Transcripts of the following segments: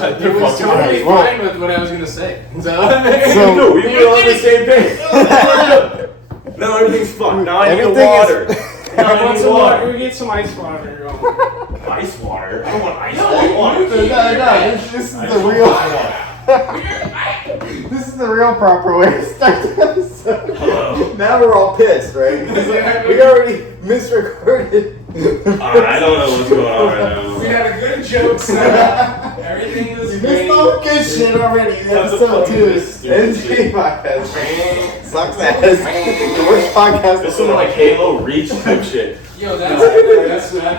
It was totally fine with what I was gonna say. So no, we were on the same page. No, everything's fucked. Now I need water. Now I want some water. We get some ice water. Ice water? I don't want ice water. No, this is the real. This is the real proper way to start this. Now we're all pissed, right? We already misrecorded. I don't know what's going on right now. We had a good joke set. Everything was You great. missed all the good shit already. Episode 2 is NJ podcast. Sucks ass. The worst podcast. This is like Halo Reach type shit. Yo, that's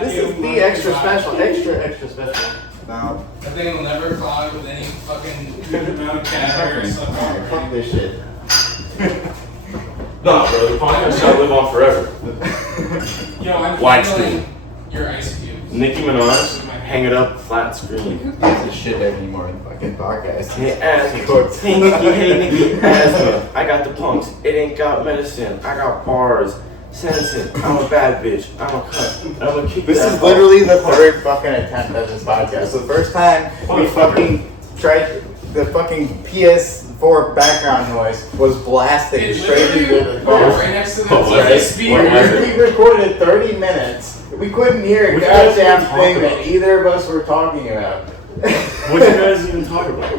This is the extra special. Extra special. No. I think it'll never collide with any fucking good amount of cat or something. Fuck this shit. No, bro, the podcast shall live on forever. Yo, I'm Wide feeling screen. your ice cubes. Nicki Minaj, hang it up, flat screen. Who gives a shit anymore in fucking podcast? Hey, ass, hey Nicki, asthma. I got the punks. It ain't got medicine. I got bars. Sentencing. I'm a bad bitch. I'm a cunt. I'm gonna kick This that is literally the third fucking attempt at this podcast. So the first time we fucking tried the fucking PS4 background noise was blasting It straight into literally the phone. right next to the Right? speaker. We recorded 30 minutes. We couldn't hear a What you guys goddamn even thing talk that about? either of us were talking about. What you guys even talk about?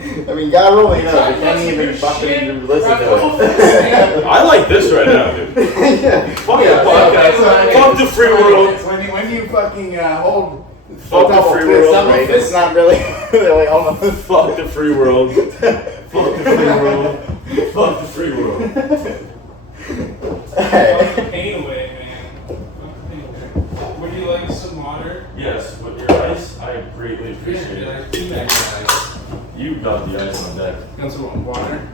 I mean, God only knows. We can't even fucking listen to it. I like this right now, dude. Yeah. Fuck the podcast. Fuck the free world. When you fucking hold Fuck the double free fist, world. double Right? fist, not really. Like, hold on. Fuck the free world. Fuck the free world. Fuck the free world. Fuck the pain away, man. Fuck the pain away. Would you like some water? Yes, with your ice, I greatly appreciate it. You got the ice on deck. Want some water?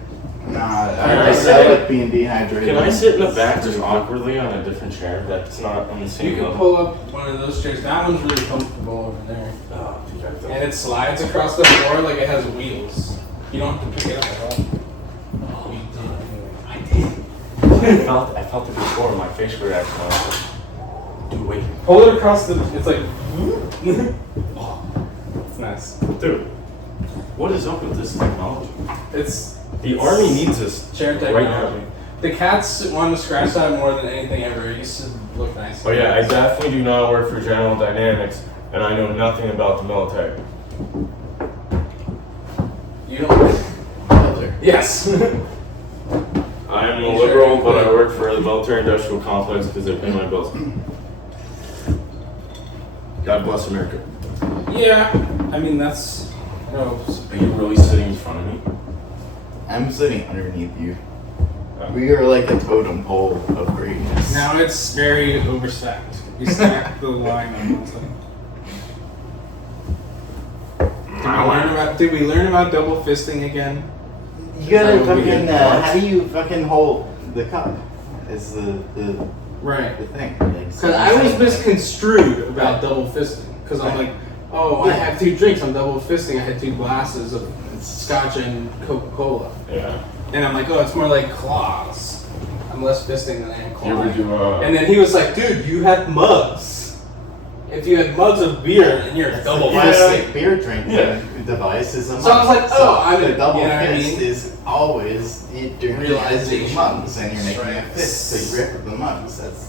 Nah, I I sit- like being dehydrated. Can I sit in the back just awkwardly on a different chair that's not on the You same can level? pull up one of those chairs. That one's really comfortable over there. Oh, dude, I And it slides across the floor like it has wheels. You don't have to pick it up at all. Oh, you did. I did. I felt it before. My facial reaction was like, dude, wait. Pull it across the. It's like. It's nice. Dude, what is up with this technology? It's The army needs this chair right technology. now. The cats want to scratch that more than anything ever. It used to look nice. Oh yeah, I definitely do not work for General Dynamics, and I know nothing about the military. You don't. Yes. I am a liberal, but I work for the military-industrial complex because they pay my bills. God bless America. Yeah. I mean that's. No. Are you really sitting in front of me? I'm sitting underneath you. We are like a totem pole of greatness. Now it's very overstacked. We stacked the line on one side. Did we learn about double fisting again? You gotta That would be fucking, good. how do you fucking hold the cup? Is the Right. thing. Because I was misconstrued about double fisting. Because I'm like, oh, I have 2 drinks. I'm double fisting. I had 2 glasses of scotch and Coca-Cola. Yeah. And I'm like, oh, it's more like claws. I'm less fisting than I am You ever clawing. do And then he was like, dude, you had mugs. If you had mugs of beer, then you're double fisting. Beer drinking Yeah. device is a mug. So I was like, oh, I'm the a- double you know what I fist mean? is always you're Realization. mugs and you're making a Right. fist, so you rip the mugs. That's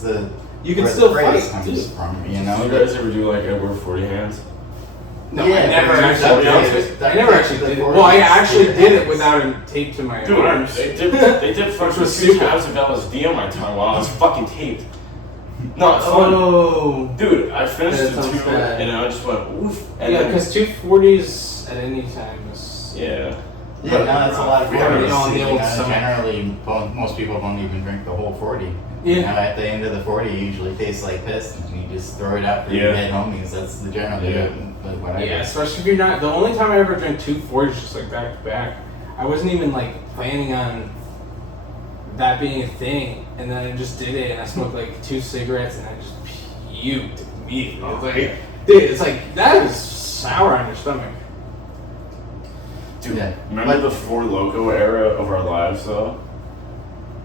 the You can where still the phrase fight. comes from, you Do know. you guys ever do like Edward 40 hands? No, Yeah, I never but actually that- did it. that- I never actually the did it. 40s Well, I actually Spear did it hands. without a tape to my Dude, arms. they did fucking was 2 super. tabs of LSD on my tongue while I was fucking taped. Not fun. Oh. Dude, I finished That the sounds 2 bad. and I just went oof. And Yeah, then, because 240s at any time is. yeah. Yeah, no, that's a lot of We haven't 40s. gone the You old know, summer. generally, most people don't even drink the whole 40. Yeah. You know, at the end of the 40, it usually tastes like piss, and you just throw it out for your Yeah. dead homies. That's the general Yeah. but whatever. Yeah, especially if you're not. The only time I ever drank 240s just like back to back. I wasn't even like planning on that being a thing, and then I just did it, and I smoked like 2 cigarettes, and I just puked immediately. It's like, dude, it's like that is sour on your stomach. Dude, Yeah. remember the Four Loko era of our lives though?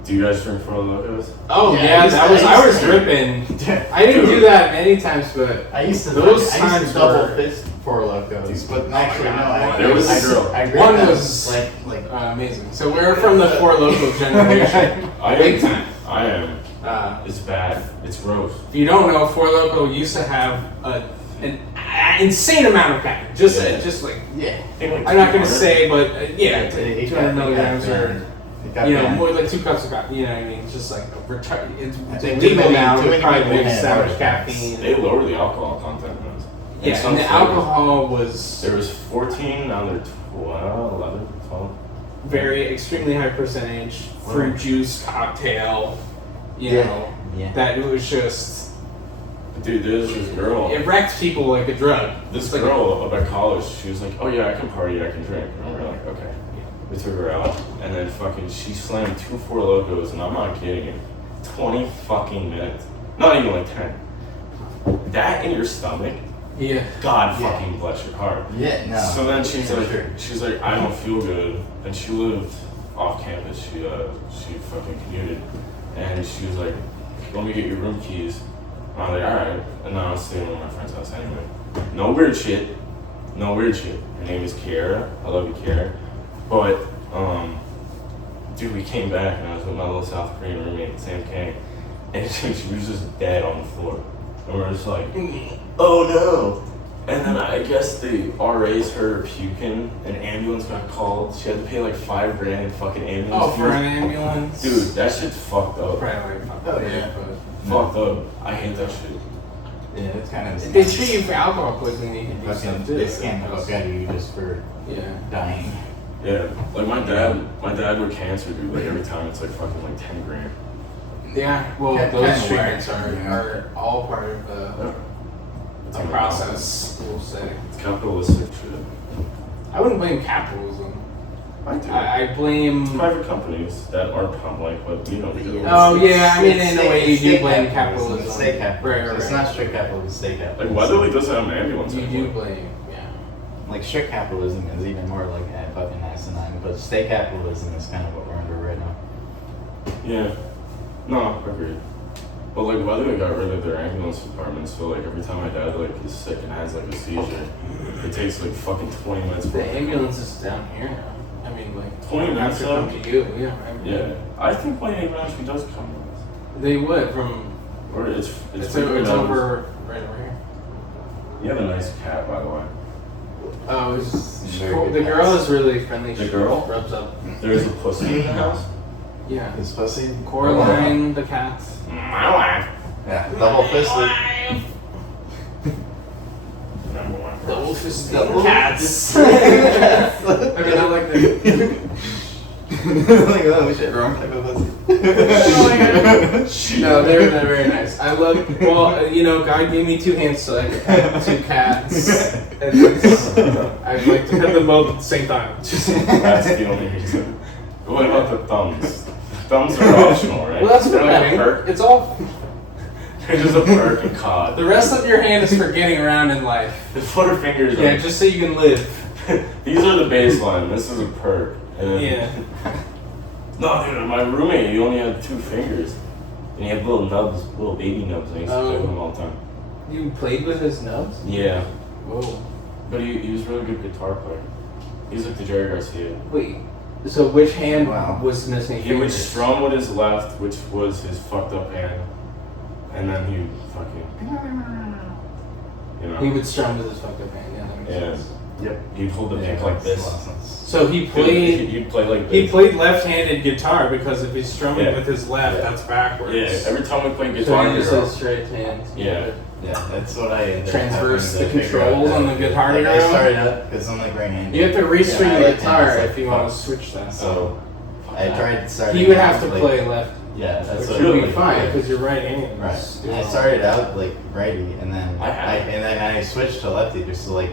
Do you guys drink Four Lokos? Oh Yeah, yeah, I was to- dripping. I didn't do that many times, but I used to Those I used times to double were- fist Four Locos, but actually no. I agree. One that was like amazing. So we're from the Four Loco generation. Big time. I am. It's It's bad. It's gross. If you don't know, Four Loco used to have an insane amount of caffeine. Just like yeah. I'm not gonna say, but yeah, It 200 milligrams or got more like 2 cups of coffee. You know what I mean? It's just like it's I think legal too many- now too to many probably people mix had that heart much attacks. caffeine. They lower the alcohol content. Yeah, and the alcohol was There was 14, now they're 12, 11, 12. very extremely high percentage. Fruit juice cocktail. You know Yeah. that it was just Dude, there's this girl. it wrecked people like a drug. This It's like girl up at college, she was like, oh yeah, I can party, I can drink. And we were like, okay. We took her out, and then fucking she slammed 2 Four Locos, and I'm not kidding you. 20 fucking minutes. Not even like 10. That in your stomach? Yeah. God Yeah. fucking bless your heart. Yeah, no. So then she's For like, sure. I don't feel good, and she lived off campus. She fucking commuted, and she was like, let me get your room keys. And I was like, all right. And then I was staying at my friend's house anyway. No weird shit. Her name is Kiara. I love you, Kiara. But dude, we came back, and I was with my little South Korean roommate, Sam Kang, and she was just dead on the floor, and we were just like, oh no. And then I guess the RAs heard her puking, an ambulance got called. She had to pay like $5,000 in fucking ambulance Oh, for fees. an ambulance. Dude, that shit's fucked up. Probably like Oh, yeah. Fucked up. I hate that shit. Yeah, it's kind of. They treat you for alcohol poisoning. You can do Fucking, stuff too. they scam the fuck out of you just for Yeah. dying. Yeah, like my dad with cancer, dude. Like every time it's like fucking like $10,000. Yeah. Well, Kinda those works, treatments yeah. are all part of It's the process. We'll say. It's capitalistic shit. I wouldn't blame capitalism. I do. I blame. Private companies that aren't public, but we do. Oh yeah, I mean in a way you It's do state blame It's capitalism. state capitalism. Right. It's not strict capitalism, it's state capitalism. Like Weatherly doesn't have an ambulance. You do anymore. blame. Yeah. Like strict capitalism is even more like fucking asinine, but state capitalism is kind of what we're under right now. Yeah. No, agreed. But like Weatherly got rid of their ambulance department, so like every time my dad like is sick and has like a seizure, it takes like fucking 20 minutes. The ambulance is down here now. I mean, like 20 minutes to come though? to you. Yeah. I mean, Yeah, I think Wayne eventually does come with us. They would from. Or it's It's figured out. over right over here. You have a nice cat, by the way. Oh, it's Very cool. good The girl cats. is really friendly. The She girl? rubs up. There's a pussy in the house. Yeah. This pussy. Coraline, the cat. My wife. Yeah, double fisted. Number one. Double fisted Double cats. I mean, I like the. Like, oh shit, wrong type of pussy. No, they're very nice. I love. Well, you know, God gave me 2 hands, so I could have 2 cats. And I'd like to have them both at the same time. That's the only reason. What about the thumbs? Thumbs are optional, right? Well, that's They're like a forgetting. perk. It's all. They're just a perk and cod. The rest of your hand is for getting around in life. The fingers Yeah, are. just so you can live. These are the baseline. This is a perk. And then, Yeah. No, dude, my roommate, he only had 2 fingers. And he had little nubs, little baby nubs. I used to play with him all the time. You played with his nubs? Yeah. Whoa. But he was a really good guitar player. He's like the Jerry Garcia. Wait. So which hand Wow. was missing? He would fingers? strum with his left, which was his fucked up hand. And then he fucking. You know? He would strum with his fucked up hand. Yeah, that makes Yeah. sense. Yep. He'd hold the pick like this. So he played. He'd play like this. He played left-handed guitar because if he's strumming Yeah. with his left, Yeah. that's backwards. Yeah, every time we played So Guitar he just Hero. has straight hands. Yeah. Yeah, that's what I ended up Transverse having the to figure out controls how on to the do. Guitar Like, I Hero? started up because I'm like right-handed. You have to restring Yeah, I the like guitar tennis, if you want to switch that. So I tried starting. He would have out, to like- play left, Yeah, that's which what would I be did. fine because you're right-handed. Right. You I know. started out like righty, and then I I switched to lefty just to like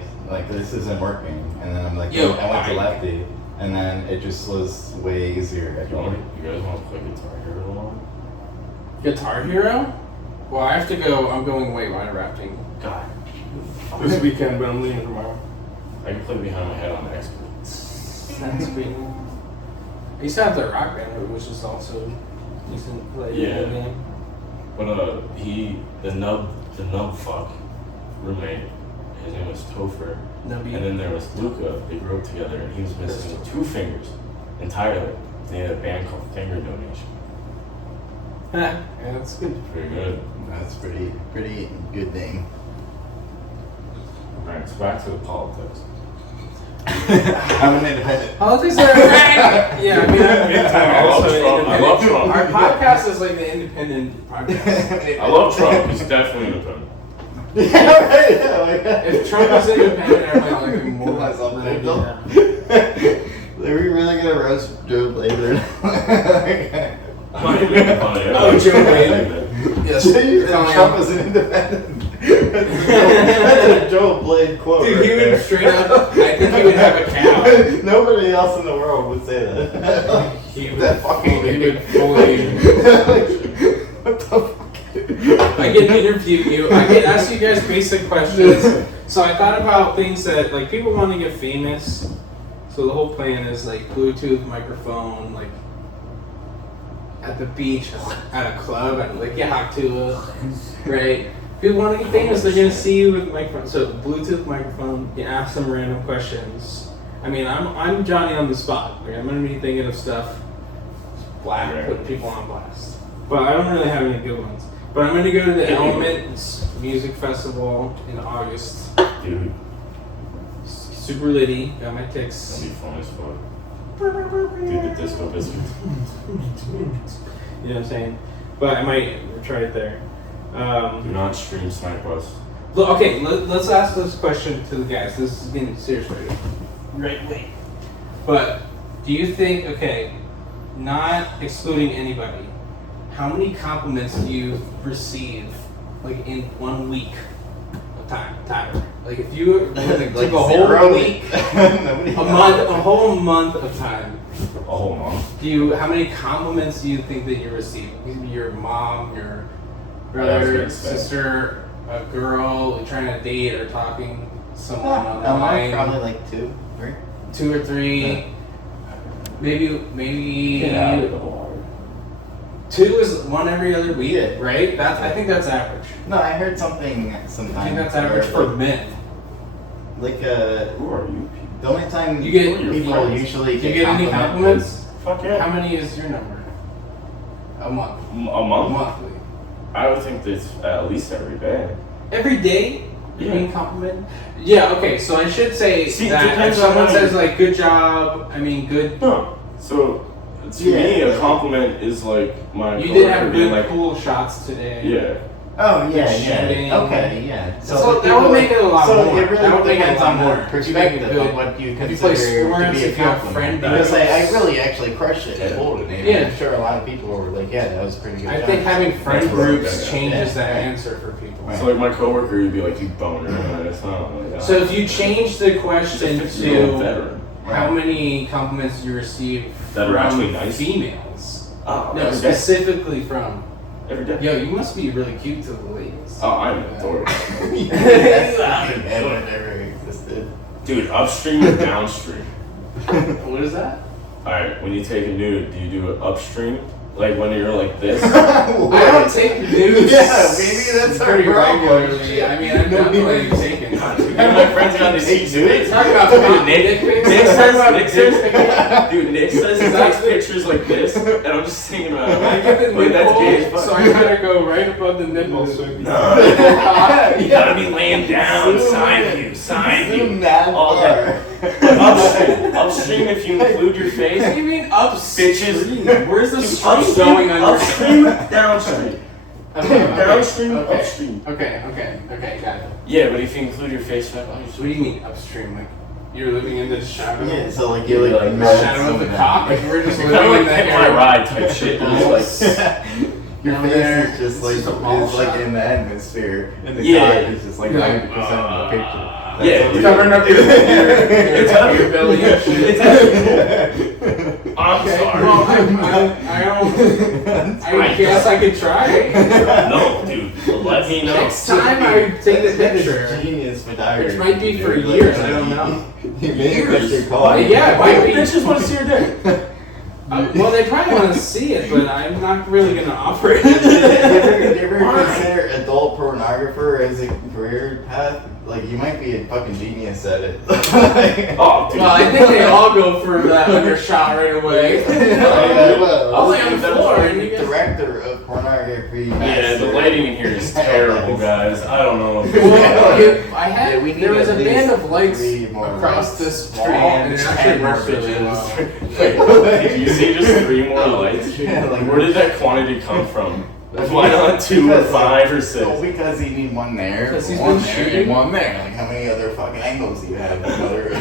this isn't working, and then I'm like Yo, I went to lefty, and then it just was way easier. I You feel like. guys want to play Guitar Hero along? Guitar Hero? Well, I have to go. I'm going whitewater rafting God. this weekend, but I'm leaving tomorrow. I can play Behind My Head on Xbox. That's sweet. I used to have the Rock Band, which is also decent. Like, Yeah. game. But the nub fuck roommate, His name was Topher. No And then there was Luca. They grew up together, and he was missing 2 fingers entirely. They had a band called Finger Donation. Yeah, that's good. Pretty good. That's pretty good name. Alright, so back to the politics. I'm an independent. Politics are yeah. I mean, I'm I love also Trump. I love Trump. Our podcast is like the independent podcast. I love Trump. He's definitely independent. Yeah, right. Yeah, like, If Trump is independent, everybody like him more. That's something. Yeah. Are we really gonna roast Joe Blazer? I'm not even making fun of him. Oh, Joe Biden. Yes. Trump is an independent. That's a Joe Blade quote. Dude, right he there. would straight up. I think he would have a cow. Nobody else in the world would say that. He would, That fucking he would fully. What the fuck? I can interview you. I can ask you guys basic questions. So I thought about things that like people want to get famous. So the whole plan is like Bluetooth microphone, like at the beach, at a club, at like Yahatua, right? People want to get famous. They're gonna see you with microphone. So Bluetooth microphone. You ask them random questions. I mean, I'm Johnny on the spot. Like, I'm gonna be thinking of stuff. Blast, put people on blast. But I don't really have any good ones. But I'm gonna go to the Elements Music Festival in August. Dude, Super litty. Got my ticks. that'd be fun as fuck. Dude, the disco biscuits. You know what I'm saying? But I might try it there. Do not stream Snipe Us. Look, okay, let's ask this question to the guys. This is getting serious right wait. But do you think, okay, not excluding anybody, how many compliments do you receive like in 1 week of time? Like if you took a whole week, a whole month of time. A whole month. How many compliments do you think that you receive? Your mom, your brother, sister, a girl trying to date or talking to someone online. Probably like 2, 3. 2 or 3. Yeah. Maybe Get out of the water. 2 is 1 every other week, Yeah. right? I think that's average. No, I heard something sometime. I think that's average for men. Like Who are you? the only time You get people friends. usually Do you get get any compliments? Fuck yeah. How many is your number? A month. A month? Monthly. I would think that's at least every day. Every day? You Yeah. mean compliment? Yeah, okay, so I should say See, that if depends on someone how says you- like good job, I mean good. No. So, to me, a compliment is like my You did have coworker being good like, cool shots today. yeah. Oh yeah, Shooting. yeah. Okay, yeah. So that would make it a lot so more. it really That would make it a depends lot on more. the If you perspective make it good- of what you if you consider play sports, to be a if you have compliment. friend Because dates. I really actually crushed it at Bolden. And Yeah. I'm sure a lot of people were like, yeah, that was a pretty good. I job. think having friend That's what I'm groups getting at. changes Yeah. that answer for people. Right. So, like, my coworker would be like, you boner. And it's not like that. So if you change the She's a question 50-year-old to veteran. how many compliments you receive That are from actually nice? females, Oh, no, every day. specifically from. Every day. Yo, you must be really cute to the ladies. Oh, I'm a dork. That's something that never existed. Dude, upstream or downstream? What is that? Alright, when you take a nude, do you do it upstream? Like when you're like this? I don't take nudes. Yeah, maybe that's our pretty problem. regularly. I mean, I'm definitely taking. And my friends got these Hey, dude. Talk about Dude, dick pics. Nick Talk says, about Nick dick says, pics. dude, Nick says he takes pictures like this, and I'm just thinking about it. I get the Like, that's gay as nipple, fuck. so I gotta go right above the nipple. So No. You gotta be laying down, side view, side view. Mad All far. Upstream. Upstream if you include your What face. do you mean upstream? Bitches. Where's the Dude, stream going on your upstream, downstream. Okay, Downstream, okay. upstream. Okay, got it. Yeah, but if you include your face, So what do you mean upstream? Like you're living in the shadow? Yeah, so like you're like, Like, The mad shadow of the somehow. cock? Like we're just kind living of in like that hit my area. ride type shit. It's like, Your Down face there, is just like it's just a ball is like shot. in the atmosphere, and the Yeah. cock is just like You're like, 90% of the picture. yeah, That's it's what- Covering up your your belly and shit. It's actually I'm Okay, sorry. well, I guess I could try. No, dude. Let me know. Next time I take the That is picture, genius photography. which might be for dude. Like, years, I don't know. You manifest your call. Well, yeah, Why might do be. bitches want to see your dick? Well, they probably want to see it, but I'm not really gonna offer it. Do you ever consider adult pornographer as a career path? like you might be a fucking genius at it. Oh, dude. Well, I think they all go for that undershot right away. Well, I was like on the floor, and the you guys. director of pornography. Yeah, the lighting in here is terrible, guys. I don't know. Well, I had. we need there was a at least band of lights 3 more across lights. this wall, And and it actually more worked really bitches. well. Did you see just 3 more lights? Yeah, like- Where did that quantity come from? Why not 2 or 5 or 6? Well, because you need one there, Because he's one been there, shooting. and one there. Like how many other fucking angles do you have? Motherfucker.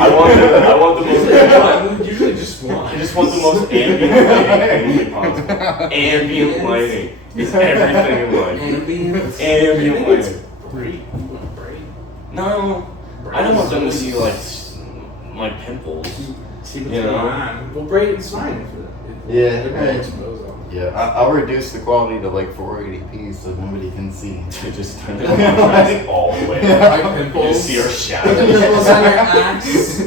I want the most. Usually just one. I just want the most ambient lighting possible. Ambient lighting is everything in life. Ambient lighting. Braid. No, I don't want them to see like my pimples. See what's You going know? on. Well, braid's fine. Yeah, It right. won't expose them. Yeah, I'll reduce the quality to like 480p so nobody can see. To just turn the contrast all the way My up. You pimples. just see our The shadows. pimples on your axe.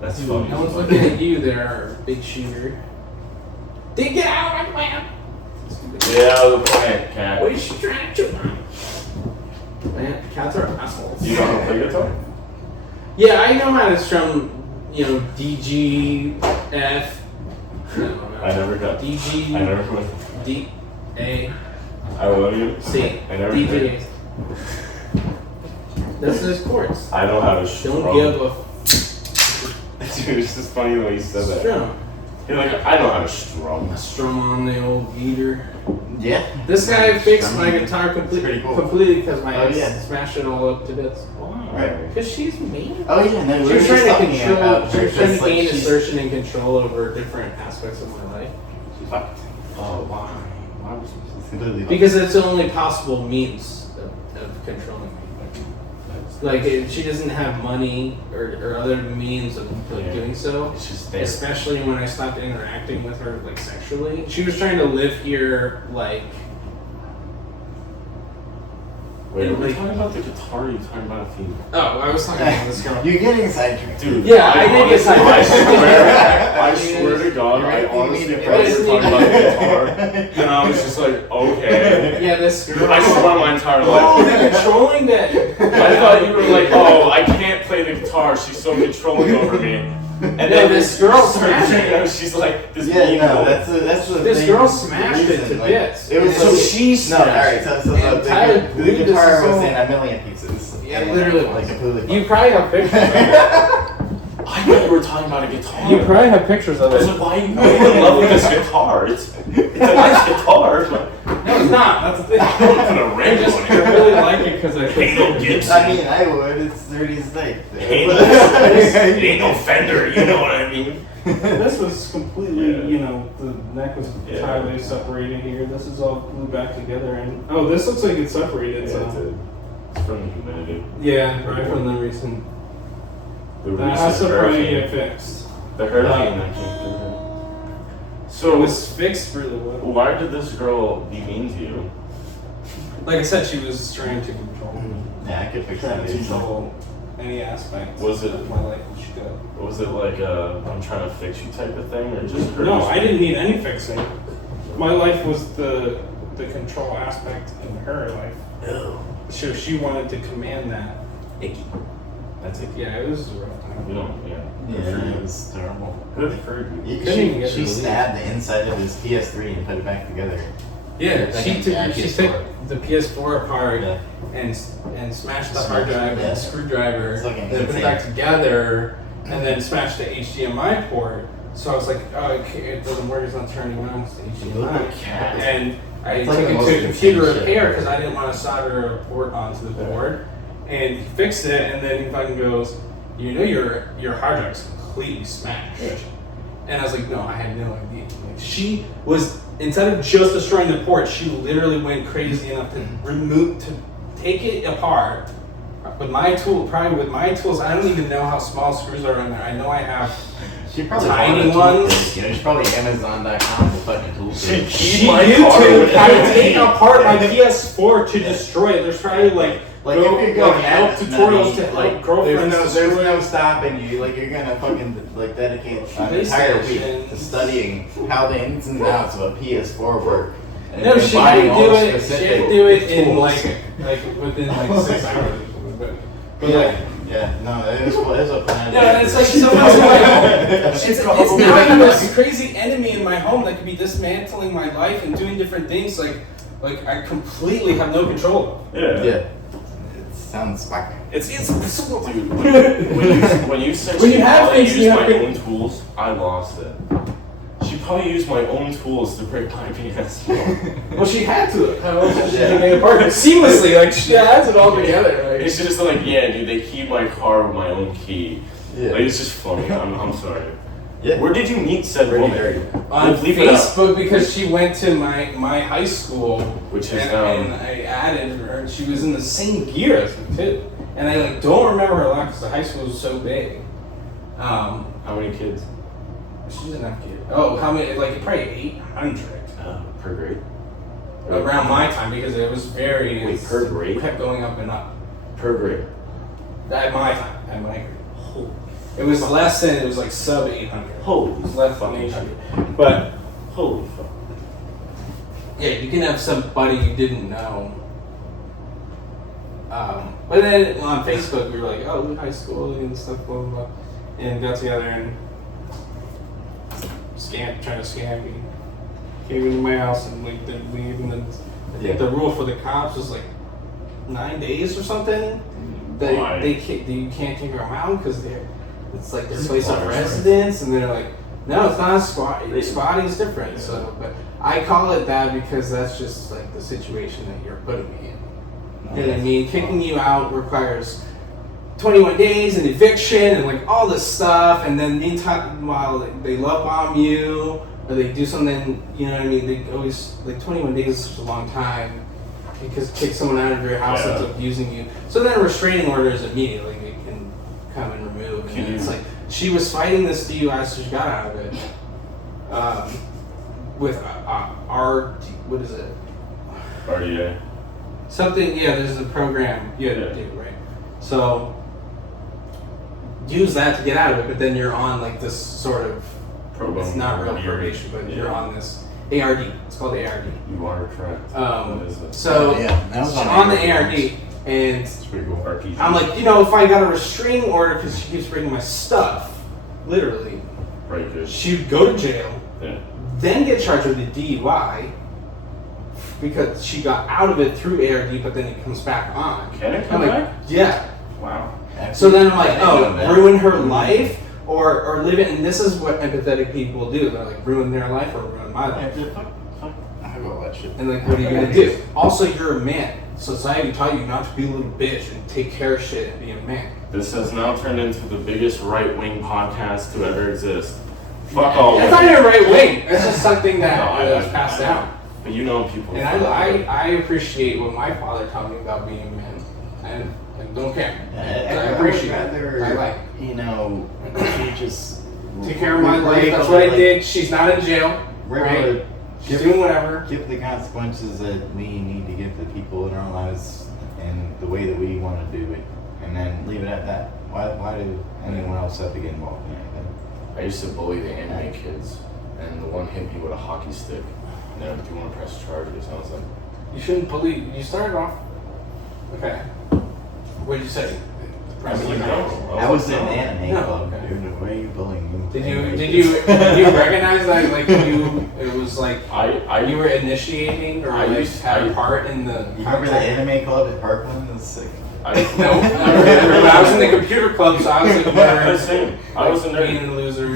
That's funny. No one's looking at you there, big shooter. Dig it out of my plant! Yeah, the plant cat. What is she trying to do? Man, cats are assholes. You know how to play guitar? Yeah, I know how to strum, D, G, F. I don't know. I never got. D, G, I never went. D, A, I love you. C. I never D, G, did. A. That's his chords. I know how to strum. Don't give a Dude, it's just funny the way you said that. strum. You're like, I know how to strum. Strum on the old heater. Yeah. This guy fixed my Strumming. guitar Pretty cool. completely because my Oh, ex yeah. smashed it all up to bits. Right. Because she's mean. Oh yeah, no, She we was were just trying to talking control. about She her, was trying just to like gain she's- assertion and control over different aspects of my life. She fucked. Oh, why? Why was She's completely fucked. Because it's the only possible means of controlling me. Like she doesn't have money or other means of like, Yeah. doing so. It's just there. Especially when I stopped interacting with her like sexually. She was trying to live here like. Wait, Yeah, are we like- talking about the guitar or are you talking about a female? Oh, I was talking about this girl. You're getting sidetracked. Dude, Yeah, I did get honestly, I sidetracked. swear to God, You're I making me honestly thought depressed. you were talking about the guitar. And I was just like, okay. Yeah, this girl. I swear my entire Oh, life. the controlling that. I thought you were like, oh, I can't play the guitar. She's so controlling over me. And No, then this girl started smashed it. she's like, this Yeah, mean no, girl. that's the This thing, girl the smashed it reason, to like, bits. It was So like- she no, smashed alright, so And Tyler the glued this guitar so- was in a million pieces. Yeah, And, literally. like completely. You probably have pictures of it. I thought you were talking about a guitar. You probably have pictures of I was it. like, why are you in love with this guitar? It's a nice guitar, but No, it's not. That's the thing. don't put a I ring just on I it. really like it because I Ain't no Gibson. I mean, I would. It's 30 steak. Ain't no, it ain't no Fender, you know what I mean? This was completely, Yeah. the neck was Yeah. entirely separated here. This is all glued back together, and oh, this looks like it's separated. It's So from the humidity. Yeah, right from the recent. The that has to recent probably get hurricane. fixed. The hurricane that came through here. It So, was fixed really well. why did this girl be mean to you? Like I said, she was trying to control me. Yeah, I could fix Trying that. to dude. control any aspect Was it- of my life which she could. Was it like a I'm trying to fix you type of thing, or just her? No, just- I didn't need any fixing. My life was the control aspect in her life. Ew. So she wanted to command that. Icky. That's icky. Yeah, it was a rough time. You don't. Yeah. Yeah, it was terrible. Good for you. Couldn't even get She to the stabbed the inside of his PS3 and put it back together. Yeah, Like she a- took yeah, she PS4. took the PS4 apart Yeah. and smashed the Smashed hard drive it, with yeah. a screwdriver, It's looking then put it insane. back together, and then smashed the HDMI port. So I was like, oh, it doesn't work. It's not turning on. It's the You look like a HDMI. cat. And I It's took like the it most to a computer insane shit repair ever. because I didn't want to solder a port onto the board. And he fixed it, and then he fucking goes, you know your hard drive's completely smashed. Yeah. And I was like, no, I had no idea. Like, she was, instead of just destroying the port, she literally went crazy enough to take it apart with my tool, probably with my tools. I don't even know how small screws are in there. I know I have She probably Tiny bought a tool ones. kit, you know, she's probably Amazon.com to fucking tool kit. She My knew car to would- how to take apart my PS4 to destroy it. There's probably like if you're going help at tutorials to like, help girlfriends there's destroy no it. stopping you. Like you're gonna fucking like dedicate an PlayStation. entire week to studying how the ins and outs of a PS4 work. And No, and she had finding to all do the it. She had specific to do it in tools. like within like 6 hours. But Yeah, like, yeah, no, it was a plan. yeah, it's like someone's in my home. It's not even this crazy enemy in my home that could be dismantling my life and doing different things. Like I completely have no control. Yeah. Yeah. It sounds like It's dude. When you said When she you have probably things, used you my have to- own tools, I lost it. She probably used my own tools to break my penis. Well, she had to. How else did she Yeah. make it apart seamlessly? Like she has it all together. Like, It's just like, yeah, dude, they keyed my car with my own key. yeah. Like, it's just funny. I'm sorry. Yeah. Where did you meet said Pretty woman? dirty. on Leave it out. Facebook because she went to my high school, Which is and I added her. And she was in the same year as me too. And I like don't remember her a lot because the high school was so big. How many kids? She doesn't have kids. Oh, how many? Like probably 800 Per grade? around my time because it was very. Wait, per grade? Kept going up and up. Per grade. At my time, at my grade. It was less than. It was like sub 800. It Holy was less than fucking 800. But Holy fuck. yeah, you can have somebody you didn't know. But then on Facebook, we were like, oh, we're in high school and stuff, blah, blah, blah. And got together and trying to scam me. Came into my house and like didn't leave. And then I think the rule for the cops was like 9 days or something. Why? You can't kick them out because it's like their It's place of squatters' residence. And they're like, no, it's not a squat. Squatting is different. So, but I call it that because that's just like the situation that you're putting me in. You know what I mean? Kicking you out requires 21 days and eviction and like all this stuff, and then meanwhile they love bomb you or they do something. You know what I mean? They always like 21 days is such a long time because kick someone out of your house that's abusing you. So then a restraining order is immediately they can come and remove. And it's like she was fighting this DUI, so she got out of it with what is it? RDA. Something, yeah, there's a program you had to do, right? So, use that to get out of it, but then you're on like this sort of, it's not real probation, but you're on this ARD. It's called ARD. You are correct. Um, What is it? So, Yeah, that was on the ARD, and It's pretty cool. RPG. I'm like, you know, if I got a restraining order because she keeps bringing my stuff, literally, Right, good. she'd go to jail, Yeah. then get charged with a DUI because she got out of it through ARD, but then it comes back on. Can it come I'm like, back? yeah. Wow. So then I'm like, I didn't know oh, that. ruin her life or live it. And this is what empathetic people do. They're like, ruin their life or ruin my life. I got that shit. And like, what are you gonna do? Also, you're a man. Society taught you not to be a little bitch and take care of shit and be a man. This has now turned into the biggest right-wing podcast to ever exist. Fuck all It's women. not even right wing. It's just something No, that was passed down. But you know people. And I appreciate what my father taught me about being a man. And don't care. I appreciate I'd it. rather, I like it. you know, you just Take care of my life. That's what I did. She's not in jail. We're Right? able to She's doing whatever. give the consequences that we need to give the people in our lives and the way that we want to do it, and then leave it at that. Why do anyone else have to get involved in anything? I used to bully the anime kids, and the one hit me with a hockey stick. And they're like, "Do you want to press charges?" I was like, You shouldn't bully. You started off. Okay. What did you say? I was like, no. I was in an anime No, club, okay. dude. Why are you bullying me? Did you recognize that like it was like you were initiating or I like used- had a I- part in the You remember the anime club at Parkland? It was sick. No, I remember. But I was in the computer club, so I was like I was same. I was a being nerd. a loser.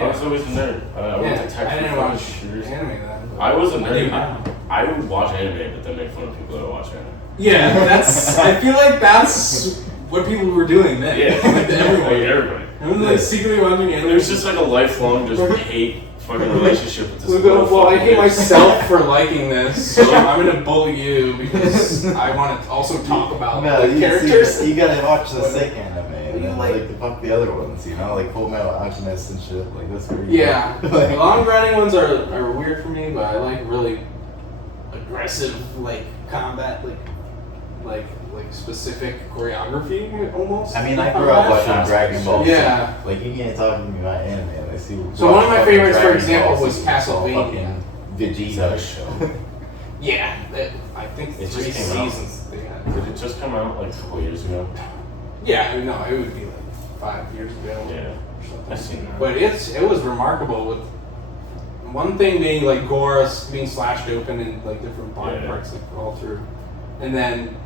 I was always a nerd. I went to tech I didn't for watch shooters. anime then. But I was a I nerd. do. I would watch anime, but then make fun of people that watch anime. Yeah, that's. I feel like that's what people were doing then. Yeah, Like, everyone. everybody. I was like secretly watching anime. It was just like a lifelong just hate fucking relationship with this. We go, little well, I fucking hate bitch. myself for liking this, so I'm gonna bully you because I want to also talk about No, the you characters. See, you gotta watch the What- sick anime, and you then like- like the fuck the other ones, you know, like Full Metal Alchemist and shit. Like that's where you Yeah, go. the Like, long running ones are weird for me, but I like really aggressive like combat, like specific choreography almost. I mean, I grew up watching Fast Dragon Ball. Yeah. So, like you can't talk to me about anime. I see. So one of my fucking favorites, for Dragon example, Ball was Z, so Castlevania. fucking Is that a Vegeta. show? Yeah, I think It 3 just came out. seasons they had. Did it just come out like a couple years ago? Yeah, I mean, no, it would be like 5 years ago. Yeah. Or something. I've seen that. But it was remarkable with one thing being like Gora being slashed open in like different body Yeah. parts like all through, and then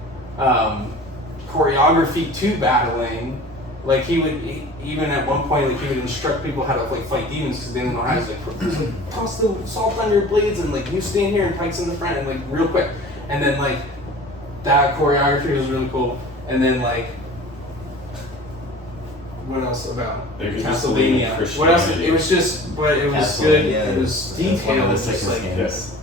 choreography to battling. Like he would even at one point like he would instruct people how to like fight demons because they didn't know how to like toss the salt on your blades and like you stand here and Pike's in the front and like real quick, and then like that choreography was really cool, and then like. What else about They could just lean Castlevania? Christianity. What else? It was just, but it was good. Castlevania It was is one of detailed, the just sickest like games.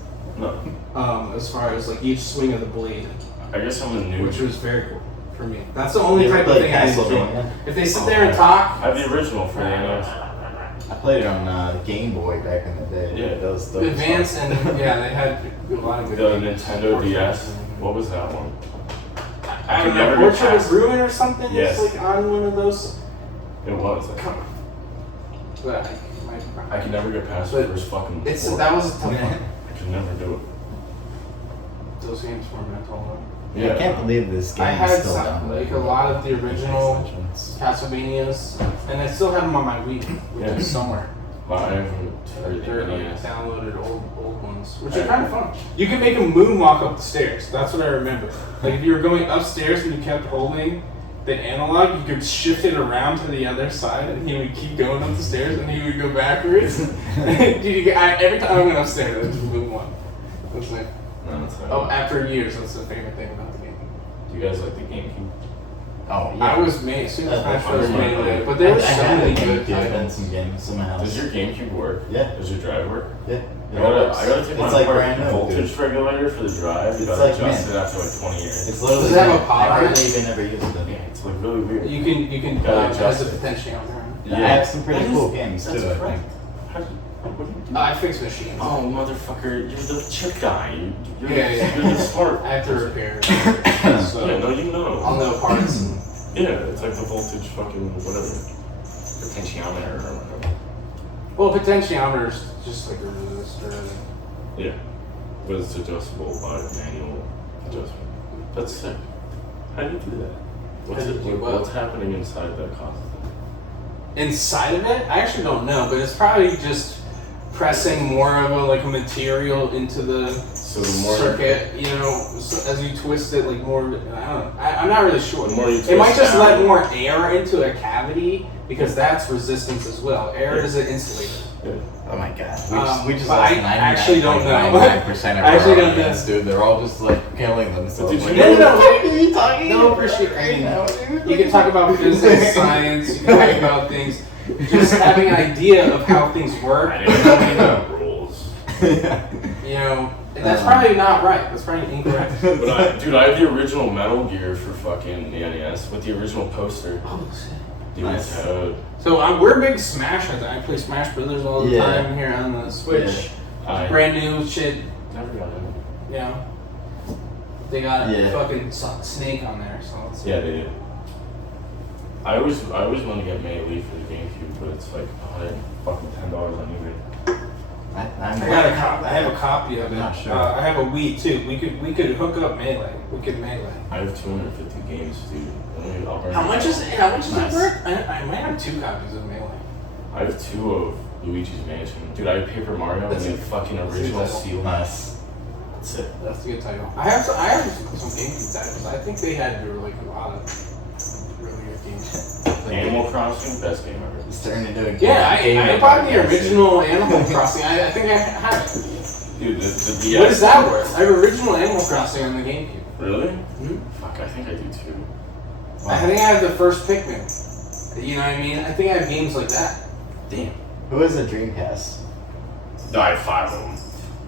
No. as far as like each swing of the blade, I guess I'm a new. which was very cool for me. That's the only You ever type of played thing I enjoy. Castlevania? If they sit there and talk, I have the original for the NES. I played it on Game Boy back in the day. Yeah. those Advance and yeah, they had a lot of The good. Nintendo DS. What was that one? I don't could know, never get Portrait of past- Ruin or something. Yes. It's like on one of those. It was. But I could never get past But the first fucking. it's port. that was a tough one. I could never do Those games were mental. it. Yeah. I can't believe this game I is had still some, down. like a lot of the original Castlevanias, and I still have them on my Wii, which Yeah. is somewhere. But I haven't heard They're the like NES. downloaded old ones, which are kind of fun. You can make a moonwalk up the stairs. That's what I remember. Like if you were going upstairs and you kept holding the analog, you could shift it around to the other side, and he would keep going up the stairs, and he would go backwards. Dude, every time I went upstairs, I just moonwalk. That's like, No, that's not oh, it. after years, that's the favorite thing about the game. Do you guys like the GameCube? Oh I was made Super Smash Bros. I made remember. it, but there were I so had many a good GameCube and titles. some games in my house. Does your GameCube work? Yeah. Does your drive work? Yeah. I gotta take my It's like brand new, voltage dude. regulator for the drive. You It's gotta like, adjust man. it after like 20 years. It's literally. Does it have a I power? hardly even ever used it. Yeah, it's like really weird. You can Gotta has adjust a it. potentiometer. I have some pretty That cool is- games that's too. I correct. think. How do you- what do you do? I fix machines. Oh, motherfucker, you're the chip guy. You're, Yeah. you're the smart. I have to repair it. So Yeah, no, you know. I'll know parts. And, Yeah, it's like the voltage fucking whatever. Potentiometer or whatever. well, potentiometer is just like a resistor. Yeah. But it's adjustable by manual adjustment. That's sick. How do you do that? What's, How do you do what? what's happening inside that causes that? Inside of it, I actually don't know, but it's probably just pressing more of a material into the So the more circuit. You know, so as you twist it, like more. I don't know. I'm not really sure. The more you It might twist just down- let more air into a cavity because that's resistance as well. Air Yeah. is an insulator. Yeah. Oh my god. We just but lost I actually don't know. 99.99% of I actually our don't know. audience, dude. They're all just like killing themselves. Did you Like, know- what the fuck are you talking No, about appreciate- right now, dude? You can talk about physics, science, you can talk about things. Just having an idea of how things work, I didn't know the rules. you know, and that's probably not right. That's probably incorrect. But I have the original Metal Gear for fucking the NES with the original poster. Oh, shit. Dude, Nice. So we're big Smash heads. I play Smash Brothers all the Yeah. time here on the Switch. I Brand new shit, never got it. you know. They got Yeah. fucking Snake on there, so it's Yeah, they did. I always want to get Melee for the GameCube, but it's like fucking $10 on eBay. I'm I have a copy of it. Not sure. I have a Wii too. We could hook up Melee. We could Melee. I have 250 games, dude. I'll burn How it much out. is it? How much is Nice. it worth? I might have 2 copies of Melee. I have 2 of Luigi's Mansion. Dude, I have Paper Mario That's and the it. fucking That's original it. seal. Nice. That's it. That's a good title. I have some GameCube titles. I think they had like a lot of really good games. Animal Crossing, best game ever. It's turning into a Yeah, game I bought the original Animal Crossing. I think I have it. Dude, the DS. What is that worth? I have original Animal Crossing on the GameCube. Really? Mhm. Fuck, I think I do too. I think I have the first Pikmin. You know what I mean? I think I have games like that. Damn. Who has a Dreamcast? No, I have 5 of them.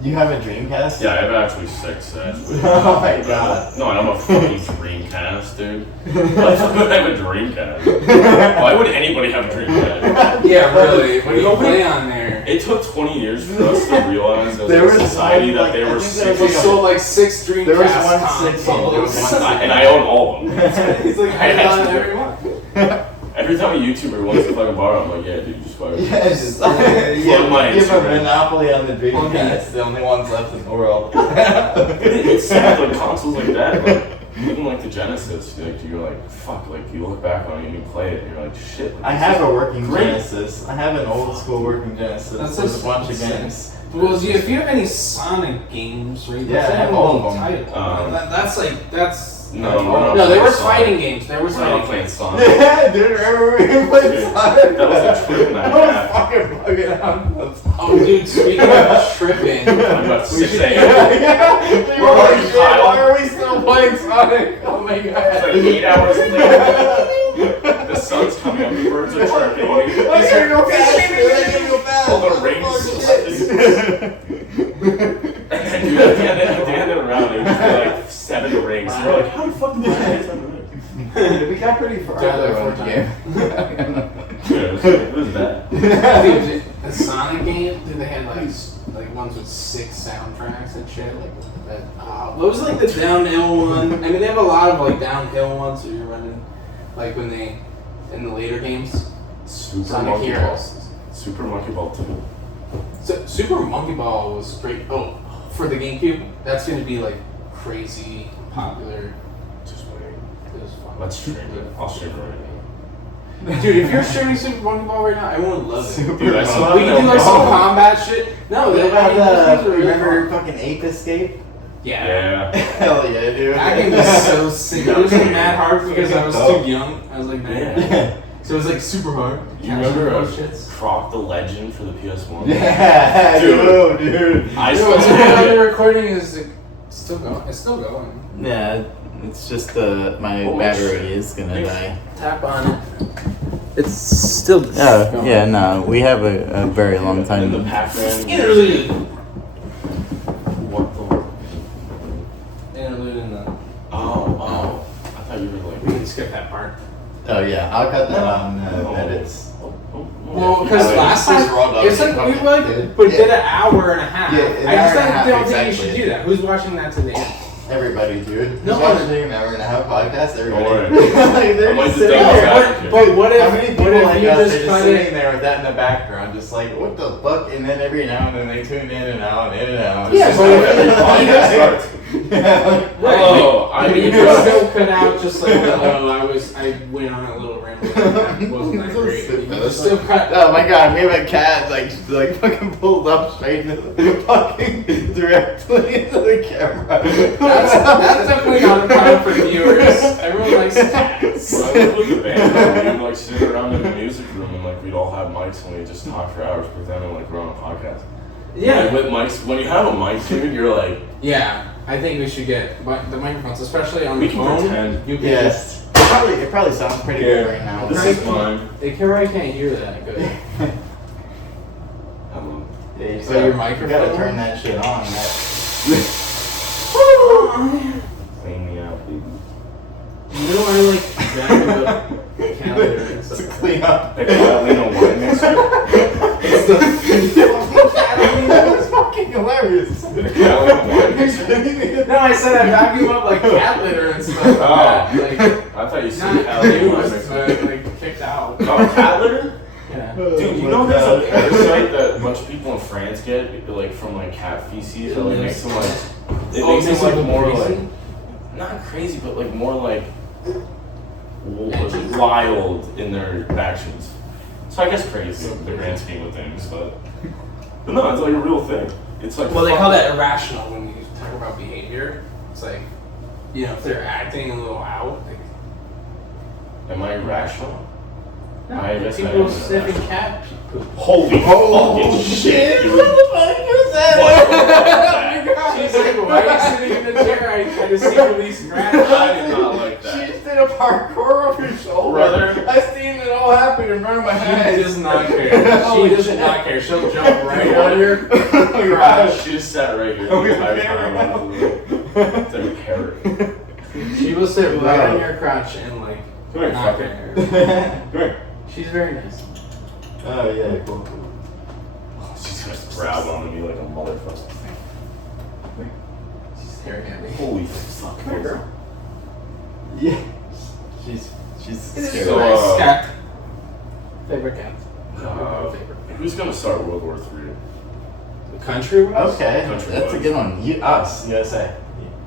You have a Dreamcast? Yeah, I have actually 6 actually. Oh my god. No, I have a fucking Dreamcast, dude. Why would I have a Dreamcast? Why would anybody have a Dreamcast? Yeah, really. What do you play on there? It took 20 years for us to realize as There a was society one, that like, they I were think there was They sick. sold like 6 Dreamcast There was one consoles. six, and there was one And I own all of them. He's like, I I had got to. every one. Every time a YouTuber wants to fucking borrow, I'm like, yeah, dude, just fucking. Yeah, it's just Plug my you have a Instagram. monopoly on the Dreamcast. The only ones left in the world. It's sad, like consoles like that, like even like the Genesis, like you're like, fuck, like you look back on it and you play it, and you're like, shit. Like, I have a working great. Genesis. I have an old school working Genesis. That's There's so a bunch of sick. games. Well, do you, if you have any Sonic games, right? Yeah, I have all of them. That's like that's. No, we're not No, there playing were Sonic. fighting games. There were We're not fighting playing games. Sonic. Yeah, dude, remember we played Dude, Sonic? that was a trip and a I was half. fucking bugging out. Oh, dude, speaking of tripping, I'm about 6 Yeah, a.m. yeah. We're already Shit, tired. why are we still playing Sonic? Oh my It's god. like 8 hours later. The sun's coming up, the birds are chirping. I gotta go faster. I gotta go faster. All the rings Oh, shit. And then dude, at the end of the round, it was like 7 rings. And we're like, how the fuck did we get 7 rings? We got pretty far Yeah, there like one 4 game. Yeah, it was bad. dude, the Sonic game, dude, they had like ones with 6 soundtracks and shit. Like that. What was like the downhill one? I mean, they have a lot of like downhill ones that you're running, like when they in the later games. Super Sonic Monkey Ball. Heroes. Super Monkey Ball 2. So, Super Monkey Ball was great. Oh, for the GameCube, that's going to be like crazy popular. Just wait. It was fun. Let's stream it. I'll stream it right now. Dude, if you're streaming Super Monkey Ball right now, I would love it. Super Dude, I Monkey saw We can do like some Ball. combat shit. No, What they about those games are really remember fun. fucking Ape Escape? Yeah. Yeah. Hell yeah, dude. That game was so sick. It was like mad hard because I was too young. I was like, man. Yeah. So it was like super hard. You remember those a shits? Croc the Legend for the PS1? Yeah, Dude. dude. I Dude, still what's have the it. recording is still going. It's still going. Yeah, it's just my Holy battery shit. is gonna die. Tap on it. It's still. Oh, going. yeah, no, we have a very long And the time. Pac-Man. Interlude. What the? Interlude in the. Oh. I thought you were We like. can skip that part. Oh yeah, I'll cut that on edits. Well, because Yeah, last it's time raw dog it's like we fucking like did. but Yeah. did an hour and a half. Yeah, an I hour just and a half, don't think you exactly. should do that. Who's watching that to the end? Everybody, dude. No Who's one- watching an hour and a half podcast? Everybody. worry. Like, they're I might just just sitting double there. back. But what if How many people what if like you us just are just cut sitting it? there with that in the background, just like, what the fuck? And then every now and then they tune in and out, in and out. Yeah, It's but just if every you podcast starts. Yeah, like, Right. Oh, I mean, you just- could still cut out just like, oh, I went on a little ramble. That wasn't that So great. stupid. You could still cut. Oh my god, we have a cat like fucking pulled up straight into the fucking directly into the camera. That's definitely not a problem for viewers. Everyone likes cats. When I lived with the band, we'd like sit around in the music room and like we'd all have mics and we'd just talk for hours pretending like we're on a podcast. Yeah. Like, with mics, when you have a mic, dude, you're like, Yeah, I think we should get the microphones, especially on we the can phone. pretend. You can Yes. It probably sounds pretty good right now. This is mine. They probably can't hear that good. Yeah, you So gotta- your You microphone? gotta turn that shit on. Clean me out, baby. You know I like driving the calendar and To stuff. clean up. Like, Catalina wine mixer. It's the That's fucking hilarious. Catalina wine mixer. No, I said I vacuum up like cat litter and stuff like that. Like, I thought you said not Catalina wine used, mixer. but like kicked out. Oh, cat litter? Yeah. Dude, you know there's a parasite that a bunch of people in France get, like from like cat feces, that like makes them like, it Oh, makes them like more crazy? like, not crazy, but like more like wild in their actions. So I guess crazy in the grand scheme of things, but no, it's like a real thing. It's like Well, they call that irrational when you talk about behavior. It's like, you know, if they're acting a little out, like, Am I irrational? no, I guess I people am sniffing irrational. cat poop. Holy fucking shit, dude. What the fuck was that? She's like, why are you sitting in the chair? I tried to secretly scratch. I did not like She that. just did a parkour off your shoulder. Brother. I seen it all happen in front of my She eyes. does not care. She does not care. She'll jump right on your Oh my Right, gosh. she just sat right here Oh, the you're entire there time. now. It's like a parrot. She will sit right Wow. on your crotch and like Come here, knock fucker. her. Come here. She's very nice. Oh yeah, cool. She's just growling on me like a motherfucker. She's staring at me. Holy fuck. Come here, girl. Yeah. She's This is scared. So, a nice cat. Favorite cat. Who's gonna start World War III? The country was? Okay, Country that's a was. good one. Us, USA.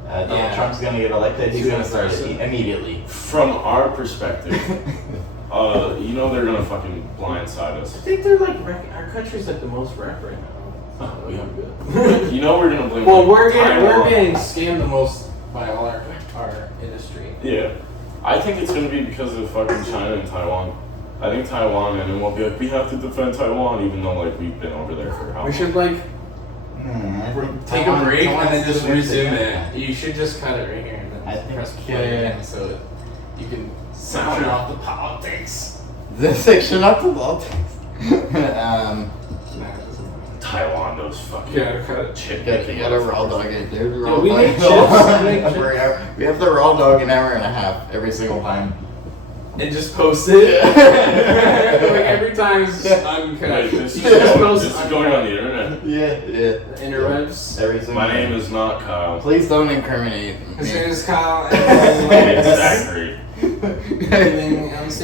Donald Yeah. Trump's gonna get elected. He's gonna start it immediately. From our perspective, you know they're gonna fucking blindside I us. think they're like our country's like the most wrecked right now. Oh, yeah. You know we're gonna blame. Well, we're Taiwan. getting scammed the most by all our industry. Yeah, I think it's gonna be because of fucking China and Taiwan. I think Taiwan, and then we'll be like, we have to defend Taiwan, even though like we've been over there for how long? We should like I think take Taiwan- a break and Taiwan's then just doing resume it. it. You should just cut it right here and then I think- press play again so that you can sound off the politics. The section up the politics. Nah, it doesn't matter. Taiwan, those fucking Yeah, cut it. chip You making gotta raw dog it, dude. Raw we dog make it. chips, we make Every hour. We have to raw dog an hour and a half every single time. And just post it. Like every time it's uncut. Wait, this You just post is going on the internet. Yeah. the interwebs. Every single My time. name is not Kyle. Please don't incriminate His me. name is Kyle. It's Zachary.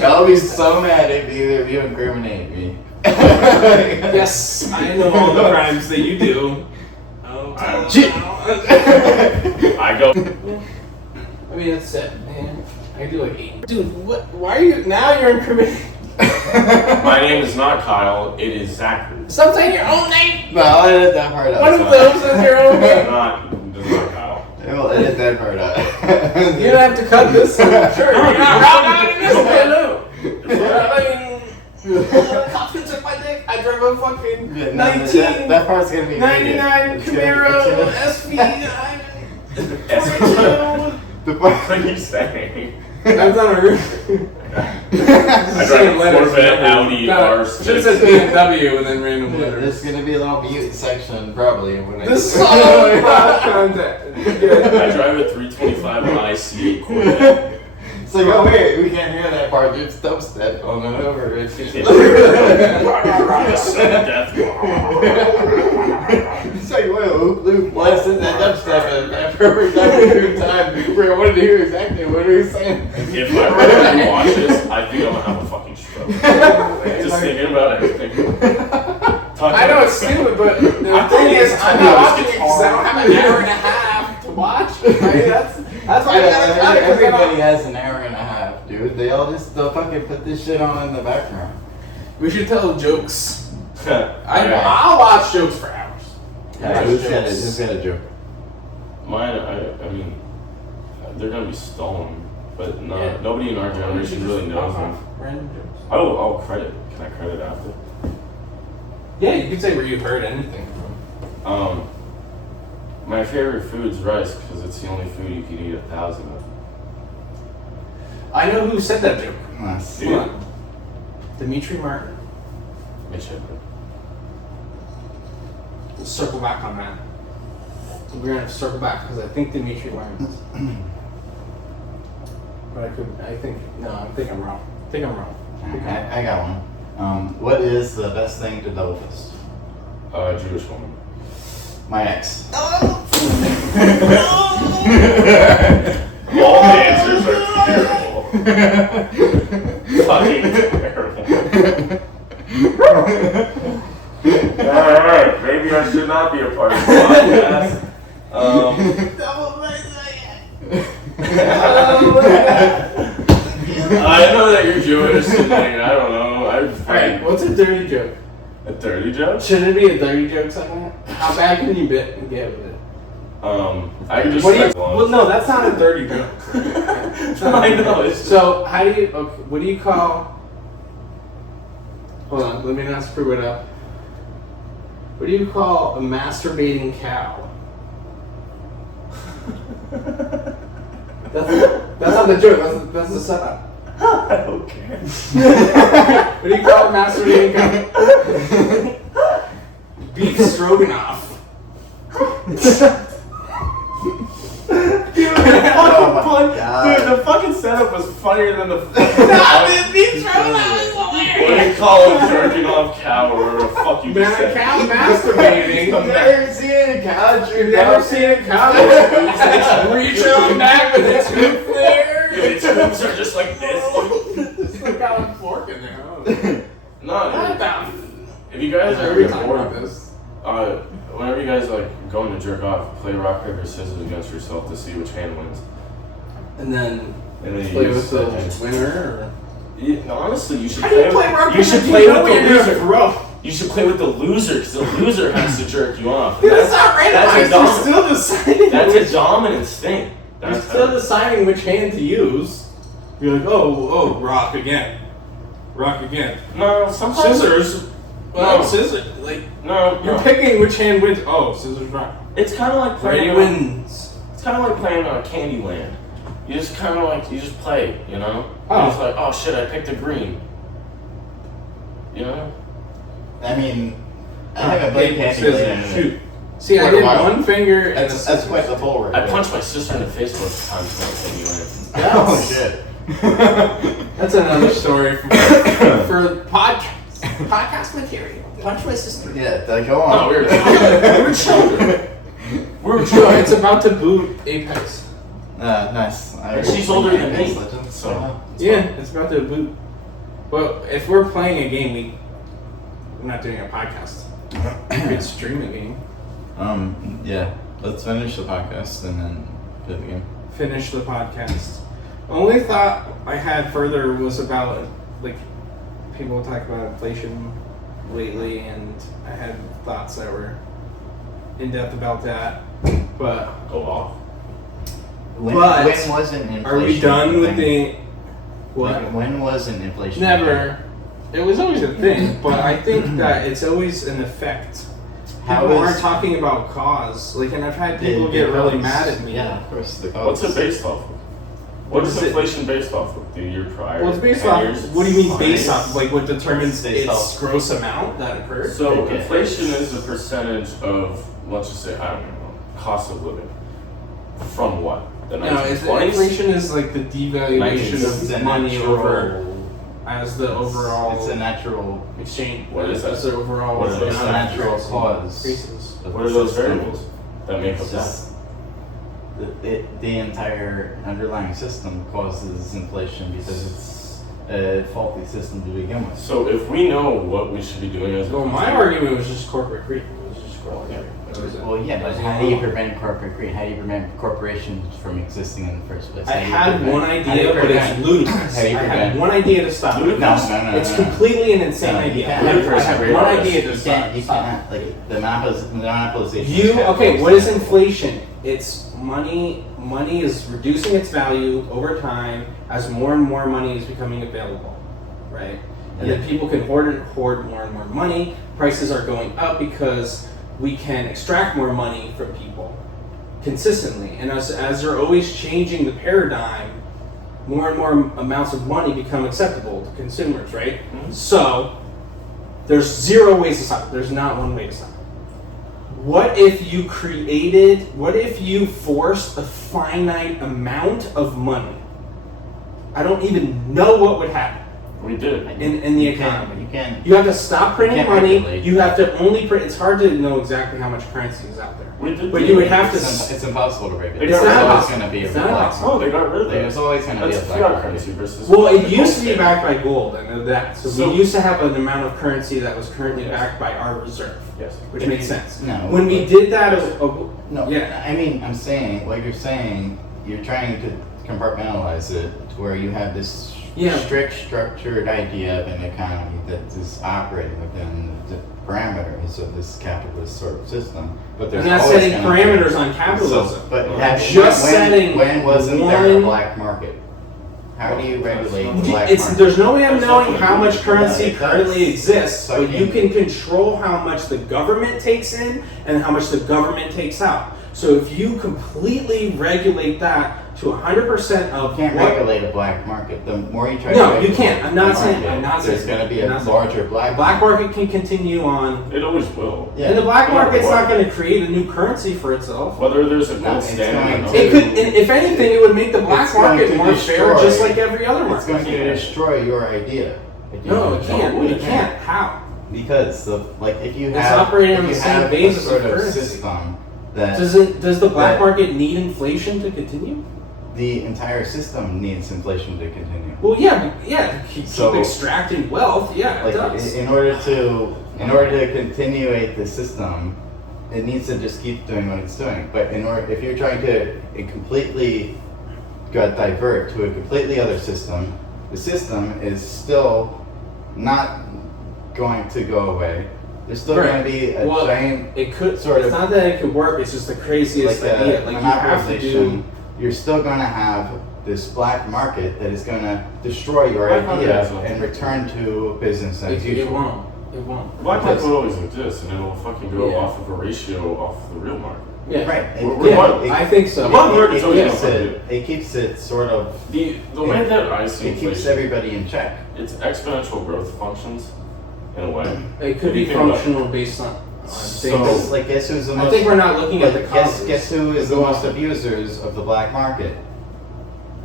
I'll be so mad if either of you incriminate me. Yes, I know all the crimes that you do. Oh, Shit. I go. I mean, that's it, man. I do like 8. Dude, what? Why are you now? You're incriminating. My name is not Kyle. It is Zachary. Stop saying your own name. No, I'll edit that part out. One of those is your own It's name. not Kyle. We'll edit that part out. You don't have to cut this. Sure. You're not wrong in this one. I mean, cops can suck my dick. I drive a fucking Yeah, no, 19. that part's gonna be 99 It's gonna- it's Camaro gonna- SV. The part. What are you saying? That's not a roof. I drive a Corvette, Audi, R6. Just says BMW and then random There's letters. gonna be a little mute section probably when I. This is all about content. I drive a 325 IC Corvette. It's like, oh wait, we can't hear that part. It's dubstep on and over. It's just. Sudden death. It's like, whoa, Luke, listen, that dubstep at that perfect time. Where I wanted to hear exactly what he was saying. If I were to rewatch this, I think I'm gonna have a fucking stroke. Just thinking about everything. I know it's stupid, but the thing is, I'm not watching it because I don't have an hour and a half to watch. Right? That's why I gotta cut it. Everybody has an hour and a half, dude. They'll fucking put this shit on in the background. We should tell jokes. Alright. I'll watch jokes for hours. Yeah, just get a joke. Mine, I mean, they're gonna be stolen, but Yeah. nobody in our generation really knows them. Random jokes. I'll credit. Can I credit after? Yeah, you can say where you've heard anything from. My favorite food's rice because it's the only food you can eat 1,000 of. I know who said that joke. Nice. Dude. Hold on. Dimitri Martin. Mitch Hedberg. We'll circle back on that. We're gonna circle back because I think Dimitri Martin. But I think I'm wrong. I got one. What is the best thing to double fist? Jewish woman. My ex. All the answers are terrible. Fucking terrible. Alright, maybe I should not be a part of the podcast. I know that you're Jewish and like, I don't know. Alright, what's a dirty joke? A dirty joke? Should it be a dirty joke segment? How bad can you get with it? I can just. Well, no, that's not a dirty joke. I know. It's So, how do you? Okay, what do you call? Hold on, let me not screw it up. What do you call a masturbating cow? That's not the joke. That's the setup. I don't care. What do you call a masturbating cow? Beef stroganoff. God. Dude, the fucking setup was funnier than the. Beef stroganoff is hilarious. What do you call a jerking off cow or whatever the fuck you just A said? cow masturbating. You've never seen a cow You've never seen a cow reach on back with its hoop there. Its hooves are just like this. It's like got a fork in there. No, if you guys are we ever talking bored, about this? whenever you guys like going to jerk off, play rock paper scissors against yourself to see which hand wins. And then And then play you with the use winner. Or? Yeah, no, honestly, you should How do you play rock You should paper? play You with know the you're loser. rough. You should play with the loser because the loser has to jerk you off. Dude, it's not randomized. That's You're still deciding. That's a dominance thing. You're That's still deciding which hand to use. You're like, oh, rock again. Rock again. No, sometimes Scissors. Well, No. scissors. Like, No, you're no. picking which hand wins. Oh, scissors, rock. It's kind of like Ready playing. wins. It's kind of like playing Candyland. You just kind of like you just play, you know. Oh. You're just like, oh shit, I picked a green. You know. I mean, I haven't played Candyland. Shoot. See, I Quite a did while. one finger and That's quite the pull right I there. punched my sister in the face most of the time playing Candyland. Oh shit. That's another story for podcast material. Punch my sister. Yeah, go on. No, we were children. We were No, children. it's about to boot Apex. Nice. And she's older than me, Legends, so- Yeah, it's about to boot. But if we're playing a game, we're not doing a podcast. We could stream a game. Yeah. Let's finish the podcast and then play the game. Finish the podcast. Only thought I had further was about like people talk about inflation lately, and I had thoughts that were in depth about that. But Go off. When But wasn't inflation? are we done with a thing? the what? When wasn't inflation? a Never. It was always a thing, but I think that it's always an effect. How People is- aren't talking about cause. Like, and I've had thing? people get really Because- mad at me. Yeah, of course. The What's it cause. based off of? What What is is it? inflation based off of? The year prior? Well, it's based 10 off. years? What do you mean based Science. off? Like, what determines Based its off- gross amount that occurred? So Okay. inflation is a percentage of, let's just say, I don't know, cost of living. From what? The No, it's, 1920s? inflation is like the devaluation It's a of money over natural. as the overall It's a natural. exchange. What is that? As the overall What is It's that? a natural cause. increases. of What are the those system. variables that make up It's that? just the entire underlying system causes inflation because it's a faulty system to begin with. So if we know what we should be doing as a Well, my country- argument was just corporate greed. It was just corporate greed. That was it. Well, yeah, but how do you prevent corporate greed? How do you prevent corporations from existing in the first place? I How do you had prevent- one how do idea, you but it's prevent- ludicrous. how do you I had prevent- one idea to stop it. Ludicrous? It's completely an insane No, you idea. can't. I have Ludicrous. one idea to You stop can't. You cannot. Like the monopolization. You of okay? capitalism. What is inflation? It's money. Money is reducing its value over time as more and more money is becoming available, right? And then people can hoard more and more money. Prices are going up because we can extract more money from people consistently. And as they're always changing the paradigm, more and more amounts of money become acceptable to consumers, right? Mhm. So there's zero ways to stop it. There's not one way to stop it. What if you forced a finite amount of money? I don't even know what would happen We did. in the You can't- economy. You can. You have to stop printing can't money. regulate. You have to only print. It's hard to know exactly how much currency is out there. We did. But do you would that. have to. It's impossible to regulate. It's There's not always possible. going to be a It's not black possible. Oh, they got rid of that. There's always going to be That's a black fiat market. currency versus. Well, it used to be gold backed by gold. I know that. So So- we used to have an amount of currency that was currently Yes. backed by our reserve, Yes. which makes sense. No. When we did that, No. Yeah. I mean, I'm saying what you're saying. You're trying to compartmentalize it to where you have this Yeah. strict, structured idea of an economy that is operating within the parameters of this capitalist sort of system. But there's and that's always setting gonna be- parameters on capitalism. So, but Well, have, just setting when wasn't there a one- black market? How do you regulate the You- black It's, market? there's no way of That's knowing not how gonna much do currency it. It does. currently exists, So but you can- can control how much the government takes in and how much the government takes out. So if you completely regulate that to 100% of You can't what regulate a black market. The more you try No, to you regulate can't. I'm not the saying- market, I'm not there's saying- going to be I'm a not saying- larger black the black market can continue on. It always will. Yeah. And the black No matter market's what. not going to create a new currency for itself. Whether there's a No, gold it's standard or going not. to- It could, and if anything, it would make the black It's going market to more fair, destroy- just like every other It's going market. to destroy your idea. If you No, do it can't. would. It can't. How? Because if you It's have operating if on the you same have basis a sort of of currency. system that Does the black That- market need inflation to continue? the entire system needs inflation to continue. Well, yeah, keep So- extracting wealth. Yeah, it Like does. in order to continuate the system, it needs to just keep doing what it's doing. But if you're trying to completely divert to a completely other system, the system is still not going to go away. There's still Right. going to be a Well, giant It could. sort It's of not that it could work. It's just the craziest like idea. a Like you have to do. monopolization. You're still going to have this black market that is going to destroy your Black market idea is what- and return to business as It usual. won't. It won't. Black market Because- will always exist, and it'll fucking go Yeah. off of a ratio off the real market. Yeah. Right. I think so. Black market's it, always keeps gonna it, it keeps it sort of. The way that I see It keeps inflation, everybody in check. it's exponential growth functions in a way. It could be If you think about it. functional based on So- things. Because, like, guess who's the most? I think we're not looking at the like, causes. guess who is the most abusers of the black market?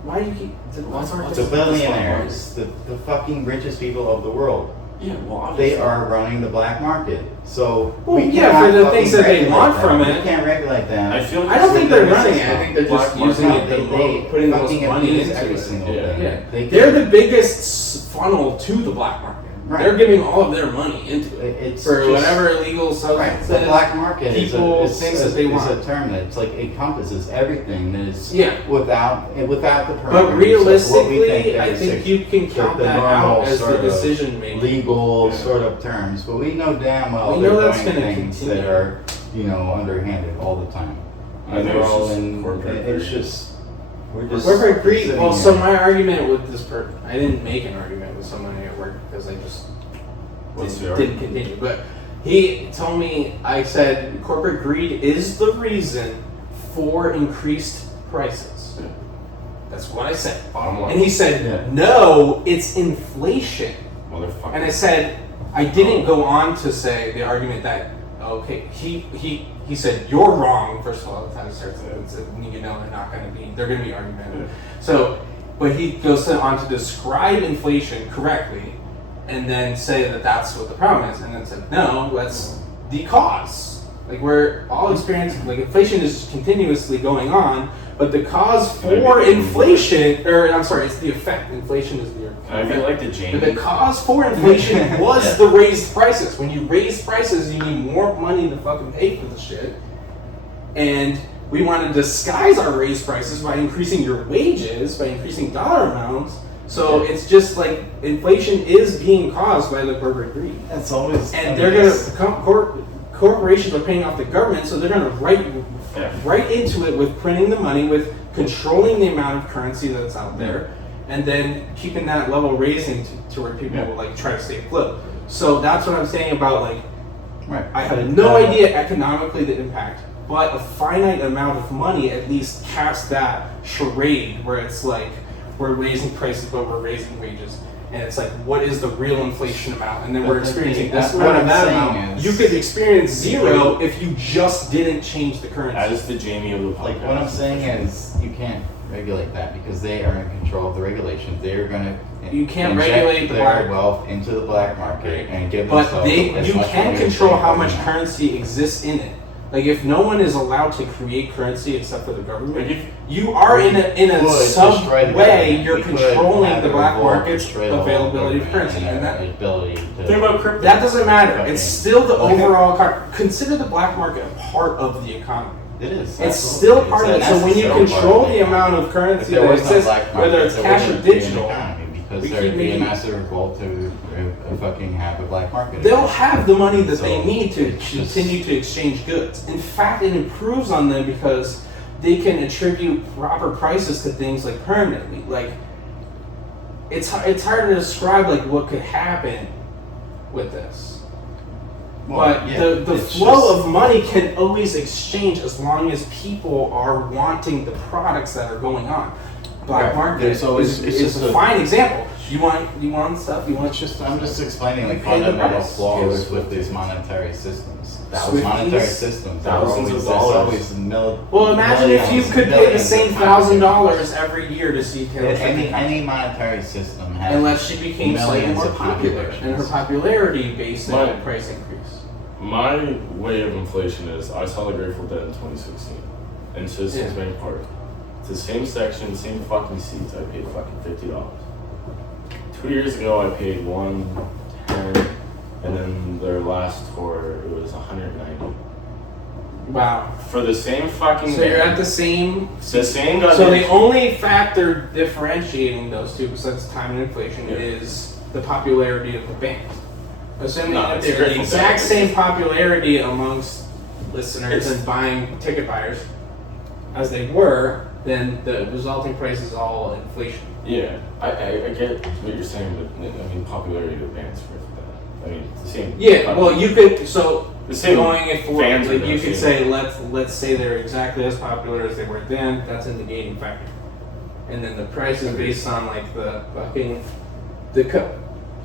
Why do you keep? What's our The billionaires, the fucking richest people of the world. Yeah, well, obviously. They are running the black market. So Well, we yeah, cannot for the fucking things that they regulate want them. from We it. can't regulate them. I feel like I don't think they're This running is it. I think they're just black using market. it. They're putting the most fucking money abuse into every it. single Yeah. thing. Yeah, They they're can- the biggest funnel to the black market. Right. They're giving all of their money into it It's for just- whatever illegal Right, substances. the black market people is things that they is want. a term that's like encompasses everything that is Yeah. without the But parameters of what we realistically, think I is think you can count the that normal out as sort the of decision making. legal Yeah. sort of terms, but we know damn well We they're know that's doing gonna things continue. that are, underhanded all the time. I And think they're it's all just in. corporate It's greed. just we're just Corporate greed. sitting Well, so here. my argument with this person, I didn't make an argument with somebody at work because I just What's the didn't argument? continue. But he told me, I said, corporate greed is the reason for increased prices. Yeah. That's what I said. Bottom line. And he said, Yeah. no, it's inflation. Motherfucker. And I said, I didn't go on to say the argument that, okay, he said, you're wrong. First of all, the time it starts, they're not going to be, they're going to be argumentative. Yeah. So, but he goes on to describe inflation correctly and then say that that's what the problem is. And then said, no, that's the cause. Like we're all experiencing, like inflation is continuously going on, but the cause for inflation, it's the effect. Inflation is the effect. And I feel like the Jamie. But the cause for inflation was the raised prices. When you raise prices, you need more money to fucking pay for the shit. And we want to disguise our raised prices by increasing your wages, by increasing dollar amounts. So it's just like inflation is being caused by the corporate greed. That's always. And they're gonna corporations are paying off the government, so they're gonna right into it with printing the money, with controlling the amount of currency that's out there, and then keeping that level raising to where people will like try to stay afloat. So that's what I'm saying about like Right. I have no idea economically the impact, but a finite amount of money at least caps that charade where it's like we're raising prices but we're raising wages. And it's like, what is the real inflation amount? And then we're But the experiencing thing- this what amount I'm and that saying amount. is- You could experience zero if you just didn't change the currency. As the Jamie of the podcast. Like what I'm saying is, you can't regulate that because they are in control of the regulations. They are going to You can't regulate the their black- wealth into the black market and give But themselves as you much can money as control they how much want. currency exists in it. Like if no one is allowed to create currency except for the government, Like, if- you are in a Could sub destroy the way. government. You're We could controlling have the a black revolt, market's destroy the whole availability of government currency, and that ability to. Think about crypto. that doesn't matter. Fucking- It's still the overall. Consider the black market a part of the economy. It is. It's absolutely. still part of it. It's a So when you necessary control part of the amount of If currency there that was no exists, black market, whether it's there cash or wouldn't be an digital, economy because we there keep would be a making- massive revolt to fucking have a black market. they'll have the money that they So, need to it's just- continue to exchange goods. In fact, it improves on them because they can attribute proper prices to things like permanently. Like it's hard to describe like what could happen with this. Well, But yeah, the it's flow just- of money can always exchange as long as people are wanting the products that are going on. Black Right. market There's always- is, it's is just a a- fine example. You want stuff. You want It's just I'm just explaining like Pay the fundamental price. flaws with these monetary systems. Swifties, Monetary systems. There are thousands of always, dollars. there's always Well, imagine if you millions, could pay the billions same of $1,000 every year to see Taylor Swift. any monetary system has Unless she became slightly millions more of popular, and her populations. popularity based on Right. a price increase. My way of inflation is I saw the Grateful Dead in 2016 in Citizens Yeah. Bank Park. the same section, same fucking seats, I paid fucking $50. 2 years ago, I paid $110, and then their last tour, it was $190 Wow. for the same fucking. So you're at the same. the same. So the only factor differentiating those two, besides time and inflation, Yeah. is the popularity of the band. Assuming No, that it's they're great the for exact bands. same popularity amongst listeners It's- and buying ticket buyers as they were, then the resulting price is all inflation. Yeah, I get what you're saying, but I mean, popularity of the band's for that. I mean, it's the same. Yeah, well, you could The same going it forward, fans are like gonna you could see say let's say they're exactly as popular as they were then. That's in the gating factor, and then the price is based on like the fucking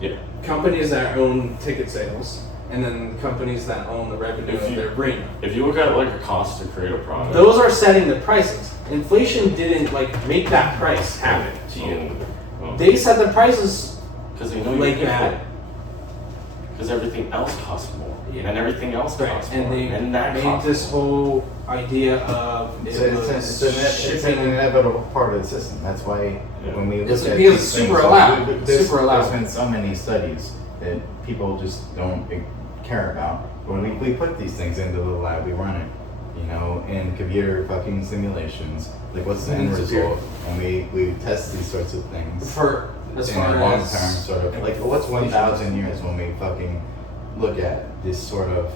Yeah. companies that own ticket sales, and then companies that own the revenue If of you- their arena. If you look at like a cost to create a product, Those are setting the prices. Inflation didn't like make that price happen to you. They set the prices because they know you like pay for that. it. Because everything else costs more, Yeah. and everything else Right, costs and more, they and that made costs this more. whole idea of It's, it it's, was it's an inevitable part of the system. That's why when we look It's at because these it's super things, allowed. there's, Super allowed. there's been so many studies that people just don't care about. When we put these things into the lab, we run it, you know, in computer fucking simulations. Like, what's the end result? And we test these sorts of things for as in far a long as term sort of. Like, what's 1,000 years when we fucking look at this sort of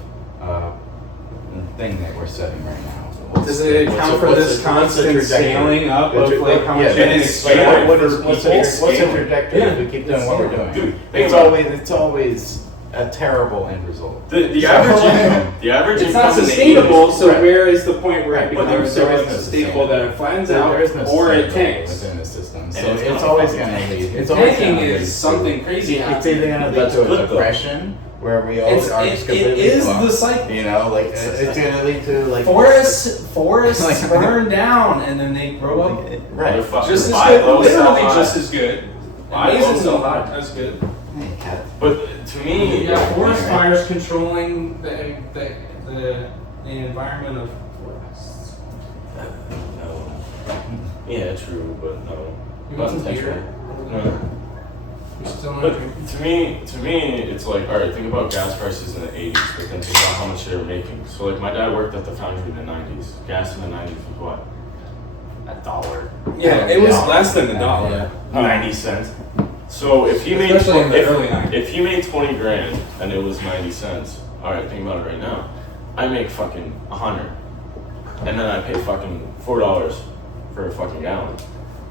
thing that we're setting right now? Does it account for this constant scaling up of like how much yeah, you can it's like, expand what for is, what's the people? trajectory Yeah. if we keep doing what we're doing? Dude, It's always a terrible end result. The So- average income, the average It's not income in the sustainable, 80s so Right. where is the point where it Right, but becomes there is so no unsustainable that it flattens There out is no or it sustainability tanks? within the system. So And it's it's not always fucking going to lead. tanking. It's always Tanking going to lead is to- something crazy It's happening. either going to lead That's to a good, though. depression where we all It's- are it- just it completely is fucked. the cycle. You know, like it's going to lead to like Forests Like- burn down and then they grow up right. Motherfucker, just as buy good, low, sell literally high. just as good. Buy low, Amazingly sell high. as good. Hey, cat. But to me, You got forest right. fires controlling the environment of forests. no. Yeah, true, but no. You Not want some beer? intentionally. No. You're still not But drinking? to me, it's like, all right, think about gas prices in the 80s, but then think about how much they were making. So, like, my dad worked at the foundry in the 90s. Gas in the 90s was what? $1. Yeah, it was Yeah. less than a dollar. 90 cents. So if he made Especially in the early if, 90s. if he made 20 grand and it was 90 cents, all right, think about it right now. I make fucking 100, and then I pay fucking $4 for a fucking gallon.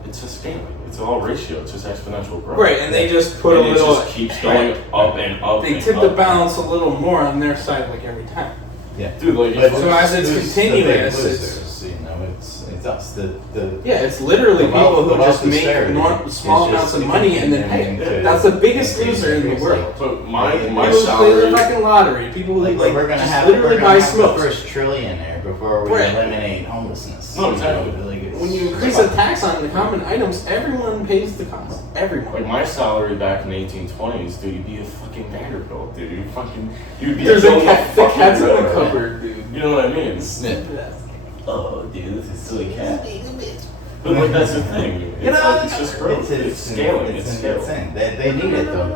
It's just scaling. It's all ratio. It's just exponential growth. Right, and they just put And a it little. just keeps going up and up. They and tip up. the balance a little more on their side, like every time. Yeah. Dude, like But if So as it's who's the big continuous, losers, you know, it's us. The Yeah, it's literally The wealth- people the who wealth just make disparity small is amounts just of money and then pay. continuing to That's the biggest increase, loser in the increase, world. but my Like, my People who play the salary. fucking lottery. People who like we're gonna just have literally we're buy gonna have the smokes. first trillionaire before we Right. eliminate homelessness. No, You know, exactly. like it's- When you increase the tax on the common items, everyone pays the cost. Everyone. Like my salary back in the 1820s, dude, you'd be a fucking Vanderbilt, dude. You'd be There's a a cat, the fucking cat's in the railroad. cupboard, dude. You know what I mean? Oh, dude, this is silly cat. But like that's the thing. You know, It's just growth. It's scaling. It's scaling. insane. They need it though.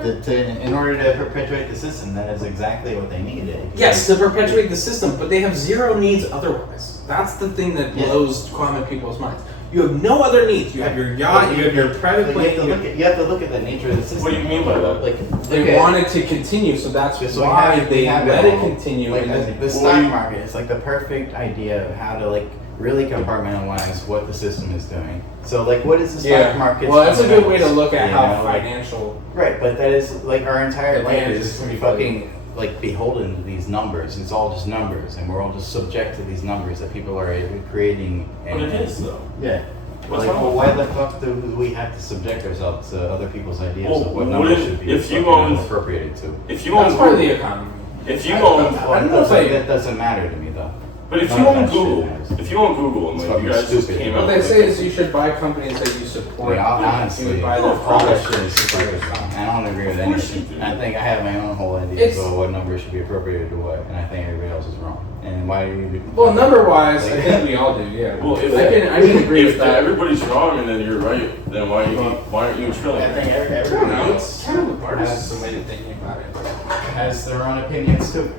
In order to perpetuate the system, that is exactly what they needed. Yes, to perpetuate the system, but they have zero needs otherwise. That's the thing that Yeah. blows common people's minds. You have no other needs. You have your yacht, you have your private But plane. you have to look at the nature of the system. What do you mean by that? Like They want it to continue, so that's So we why have- we they have let it it all. continue. Like and then- the stock market is like the perfect idea of how to like really compartmentalize what the system is doing. So like, what is the stock market? Well, that's a good way to look at You how know, like- financial. Right, but that is like our entire life Advantages is can be fucking like beholden to these numbers. It's all just numbers, and we're all just subject to these numbers that people are creating. But it is though. Yeah. What's Like, wrong well, with why the fuck do we have to subject ourselves to other people's ideas Well, of what numbers wouldn't- should be if you fucking owned- appropriated to? If you That's own, part of the economy. if you own, I don't know if that doesn't matter to me though. But if None you of own that shit Google, matters. if you own Google and It's like you guys fucking just stupid. came What out they with say like, is you should buy companies that you support. Honestly, You would buy no, their of course. all that products. shit is stupid. I don't agree with Of course anything. you do. I think I have my own whole idea It's- about what number should be appropriated to what, and I think everybody else is wrong. And why do you? Well, number wise, I Like- think we all do. Yeah. well, if I can agree if with that. everybody's wrong and then you're right, then why aren't you a I trillionaire? think I don't everybody know. else It's kind of a has, partisan way of thinking about it. has their own opinions too.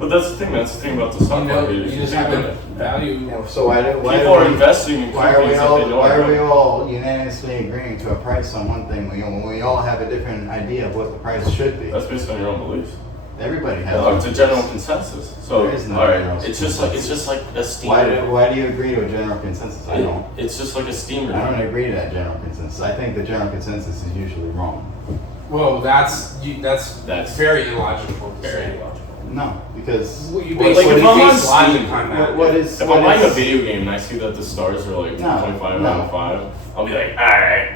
But that's the thing. That's the thing about the stock You know, market. you is just think have about to it. value. So why do People are we, investing in why are we companies that they know all are why are we good. all unanimously agreeing to a price on one thing when we all have a different idea of what the price should be? That's based on your own beliefs. Everybody has. It's a general consensus. So, There is no all right, general it's just like a steamer. Why do you agree to a general consensus? I don't. It's just like a steamer. I don't agree to that general consensus. I think the general consensus is usually wrong. Well, that's That's very illogical. to Very say. illogical. No, because Well, you Well, base, like, you if I'm base on logic Steam, on that. what is If what I'm buying a is- video game and I see that the stars are like No, 2.5 no. out of 5, I'll be like, alright,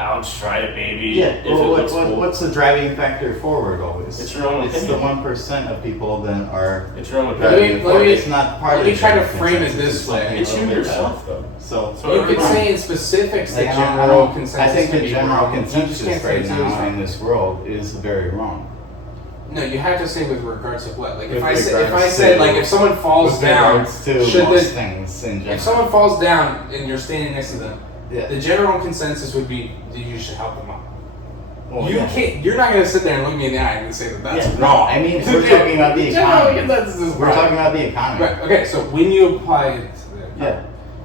I'll try it maybe. Yeah. If Well, it looks cool. what's the driving factor forward always? It's your own It's the opinion. 1% of people that are It's your own Let opinion. me- driving forward. It's not part let of me the try to general frame it consensus. this It's something way. It's a you little bit yourself better. though. So So You could everybody- say in specifics the Like, I don't general know. consensus. I think could the be general wrong. You just consensus can't say right it's always now wrong. in this world is very wrong. No, you have to say with regards to what. Like With if I said regards like to- if someone falls With down, regards to should most the things in general. if someone falls down and you're standing next to them, Yeah. the general consensus would be that you should help them up. Well, You yeah. can't. You're not gonna sit there and look me in the eye and say that that's Yeah, wrong. I mean, we're talking about the general economy. consensus is We're right. talking about the economy. Right. Okay. So when you apply it to the Yeah.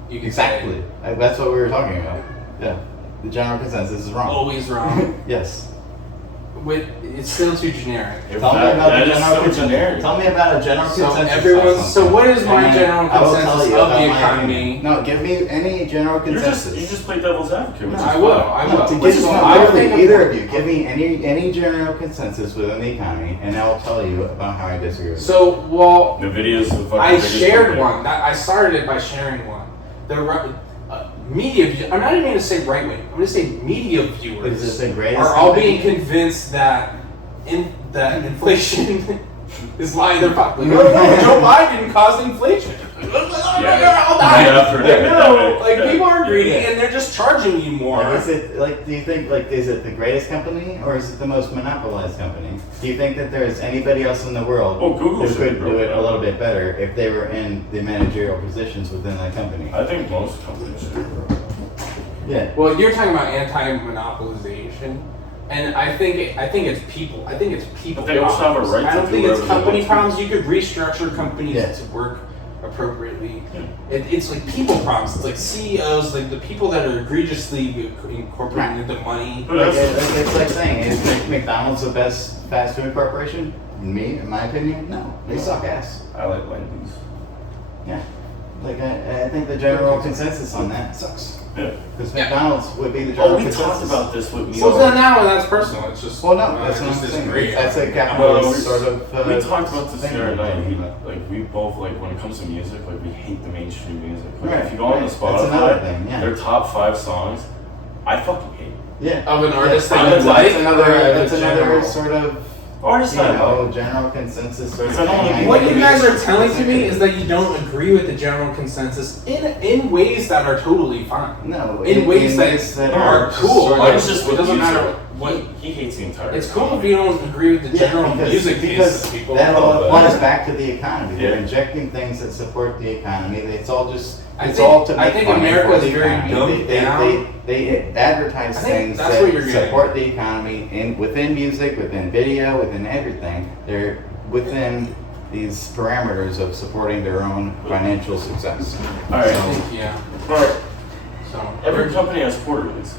you can Exactly. That's what we were talking about. Yeah. The general consensus is say wrong. always wrong. Yes. With it's still too generic. If Tell me that- about that the is general so consensus. generic. Tell me about a general So consensus. everyone's. on So something. what is my And then general I will tell consensus you of about the my economy? opinion. No, give me any general You consensus. just play devil's advocate, which No, is I will. fine. I No, will. to Which give is no, what I literally, think either of you, give me any general consensus within the economy, and I will tell you about how I disagree with it. So well, The videos the fucking I biggest shared company. one. I started it by sharing one. The media. I'm not even going to say right wing. I'm going to say media viewers Is this the greatest are all company? being convinced that that inflation is lying their pocket. Like, no, Joe Biden caused inflation. Yeah, for that. No, like Yeah. people are greedy Yeah. and they're just charging you more. Like, is it like? Do you think like is it the greatest company or is it the most monopolized company? Do you think that there's anybody else in the world Oh, Google who should could be do broken it a up. little bit better if they were in the managerial positions within that company? I think most companies should be broken up. Yeah. Well, you're talking about anti-monopolization, and I think it's people. I think it's people. But they also have a problems. right I to don't do think it's whatever they company want to. problems. You could restructure companies Yeah. to work appropriately. Yeah. It's like people problems. It's like CEOs, like the people that are egregiously incorporating into money. But Like, that's- it's like saying, is McDonald's the best fast food corporation? Me, in my opinion, no. They suck ass. I like Wendy's. Yeah. Like, I think the general consensus on that sucks. Yeah. Because Yeah. McDonald's would be the Oh, general we consensus. talked about this with me. Well, then now that's personal. It's just Well, no, I that's what I'm just saying. disagree. That's a Well, capitalist we- sort of. We talked about this thing the other we're night. talking about. We both like when it comes to music, like we hate the mainstream music. Like, Right, if you go on the right. That's another Spotify, thing, yeah. their top 5 songs, I fucking hate. Yeah. Of an artist Yeah, that that's, you like, that's another. or That's the another general? sort of. Artists You I know, like. general consensus sort of. Because I don't thing. wanna be- What you guys are telling to me is that you don't agree with the general consensus in ways that are totally fine. No, in ways that are cool. Sort of- Like, it's just it with doesn't music. matter what. He hates the entire. It's cool if you don't agree with the general music taste because of people. that all but- applies back to the economy. They're Yeah. injecting things that support the economy. It's all just. I It's think- all to I make think money America for is the very economy. dumbed They down. They advertise I think things that's that what you're getting. support the economy within music, within video, within everything. They're within these parameters of supporting their own financial success. Alright. I think, yeah. But So every company has quarterlies.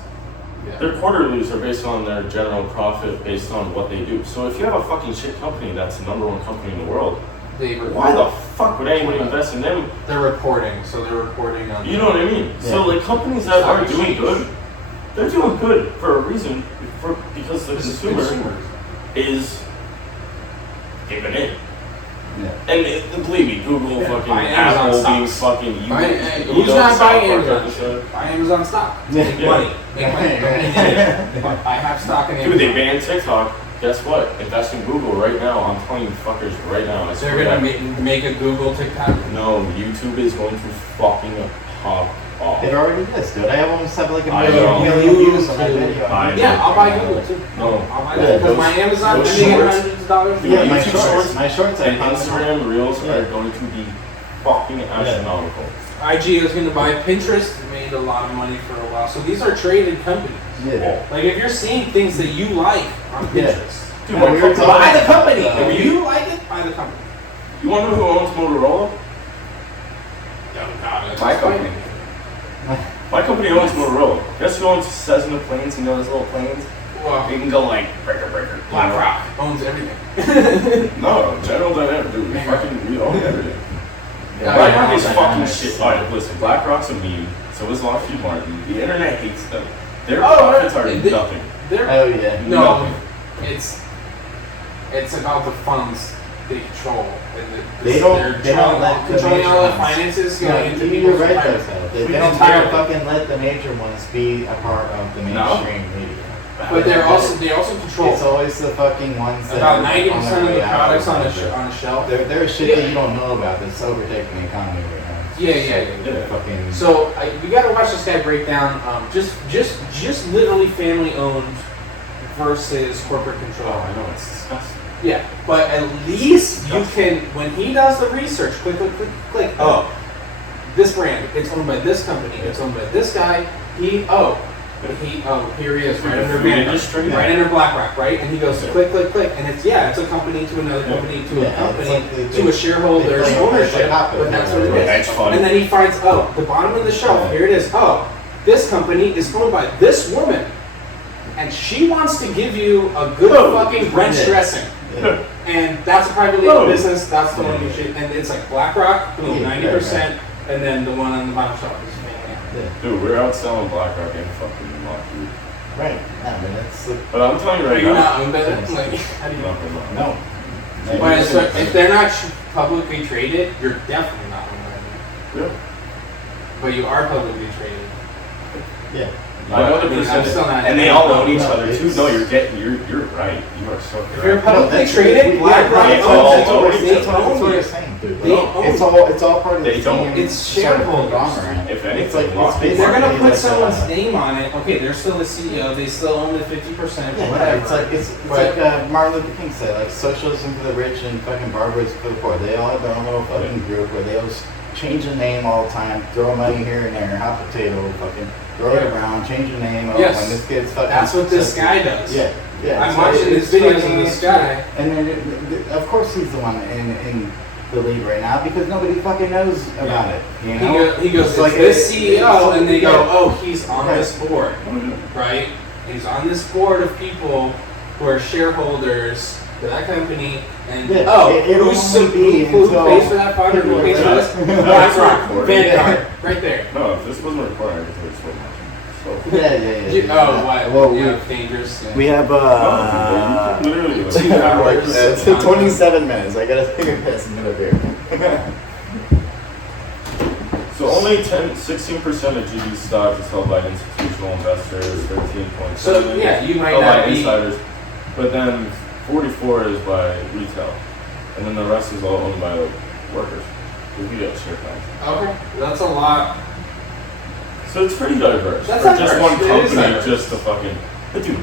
yeah. Their quarterlies are based on their general profit, based on what they do. So if you have a fucking shit company that's the number 1 company in the world, why the fuck would anybody invest in them? They're reporting, so they're reporting on. You know what I mean? So Yeah. like companies that Stock are doing exchange. good, they're doing good for a reason, because the This is consumer consumers. is giving in. Yeah. And believe me, Google, Yeah, fucking buy Amazon Apple, being stocks. fucking Who's not buying Amazon? shit. Buy Amazon stock. Yeah. Make money. Make money. Yeah. I have stock in Dude, they Amazon. banned TikTok guess what? Invest in Google right now. I'm telling you fuckers right now. I swear They're gonna to make a Google TikTok. No, YouTube is going to fucking pop off. It already is, dude. I almost have like a I million, know. million views on my video. I Yeah, know. I'll buy Google too. No. I'll buy Yeah, that because my those- Amazon those I'm making shorts- hundreds of dollars. Yeah, my YouTube shorts. My shorts I and post on- Instagram Reels Yeah. are going to be fucking astronomical. IG is going to buy Pinterest. Made a lot of money for a while. So these are traded companies. Yeah. Like if you're seeing things that you like on Yeah. Pinterest, Dude, Yeah, my we were company- buy the company. Uh, If you like it, buy the company. You want to know who owns Motorola? My company. My company owns Motorola. Guess who owns Cessna planes? You know those little planes? Well, You can go like breaker. BlackRock owns everything. No, General Dynamics, dude. We own everything. Yeah, BlackRock yeah, is yeah, fucking yeah. shit. Alright, listen, BlackRock's a meme. So is Lockheed Martin. The internet hates them. Their Oh, profits are they- nothing. They're, Oh yeah. no, Nothing. it's about the funds they control. And They don't let the controlling major all the ones. finances No, going into you're people's right though, retirement. Sal. They We don't entirely. fucking let the major ones be a part of the No. mainstream media. But they also control It's always the fucking ones that about are 90% on their of way the out products on of a it. on a shelf. There's shit that you don't know about that's overtaking the economy right now. Yeah. Fucking. So you got to watch this guy break down just literally family owned versus corporate Oh, control. I know, it's disgusting. Yeah, but at least you can, when he does the research, click. Oh, this brand, it's owned by this company, it's owned by this guy. Here he is, right under Food Vanguard, industry? right under BlackRock, right? And he goes Yeah. click, and it's a company to another company to a Yeah, company it's like to a shareholder's it's like ownership, Apple, but that's what it Like is. hedge fund. And then he finds, the bottom of the shelf, Yeah. here it is. This company is owned by this woman, and she wants to give you a good fucking French Yeah. dressing. Yeah. And that's a privately Oh. owned business. That's the one Yeah. you should. And it's like BlackRock, boom, Yeah, 90%, and then the one on the bottom shelf is family. Yeah. Dude, we're outselling BlackRock and fucking Lockheed. Right. I mean, it's But I'm telling you Are right you now. not owned by them? Like, how do you? No. no. But if they're not publicly traded, you're definitely not owned by them. Yeah. But you are publicly traded. Yeah. I know the I'm percentage. still not- And they all own each No, other too. it's- No, you're right. You are so If you're correct. publicly that's- traded, BlackRock it's owns all- it. it's all- They That's what own I'm it. saying, dude. They own It's all part of They the don't. same It's sort of shareholders. conglomerate. If anything, It's like it's Lockheed basically They're gonna put like someone's name on it. Okay, they're still the CEO. They still own the 50%. Yeah, whatever. it's But- like Martin Luther King said, like socialism for the rich and fucking barbarism for the poor. They all have their own little fucking group where they all change the name all the time, throw money here and there, hot potato, fucking throw it around, change the name. Oh, Yes. when this kid's fucking. That's what this guy does. Yeah, yeah. I'm so watching it's his videos fucking- of this guy. And then, of course, he's the one in the lead right now because nobody fucking knows about it. You know, He goes, It's it's like this a- CEO, and they go, yeah. oh, he's on Right. this board, right? He's on this board of people who are shareholders for that company, and Yeah, it'll only be who until pays for that fund or who people pays for are- this? That's BlackRock, recorded. Vanguard, right there. No, if this wasn't recording, I could tell you so much. So. Oh, what? Well, yeah, dangerous. Yeah. we have No, you can literally. 2 hours. It's 27 minutes. I gotta take a piss and get a beer. So only 16% of GD stock is held by institutional investors, 13.7% So, yeah, you might held not by be- insiders, but then 44 is by retail, and then the rest is all owned by like workers. Because we got share plans. Okay, that's a lot. So it's pretty diverse. That's For just diverse. one It is company, diverse. just to fucking. But dude,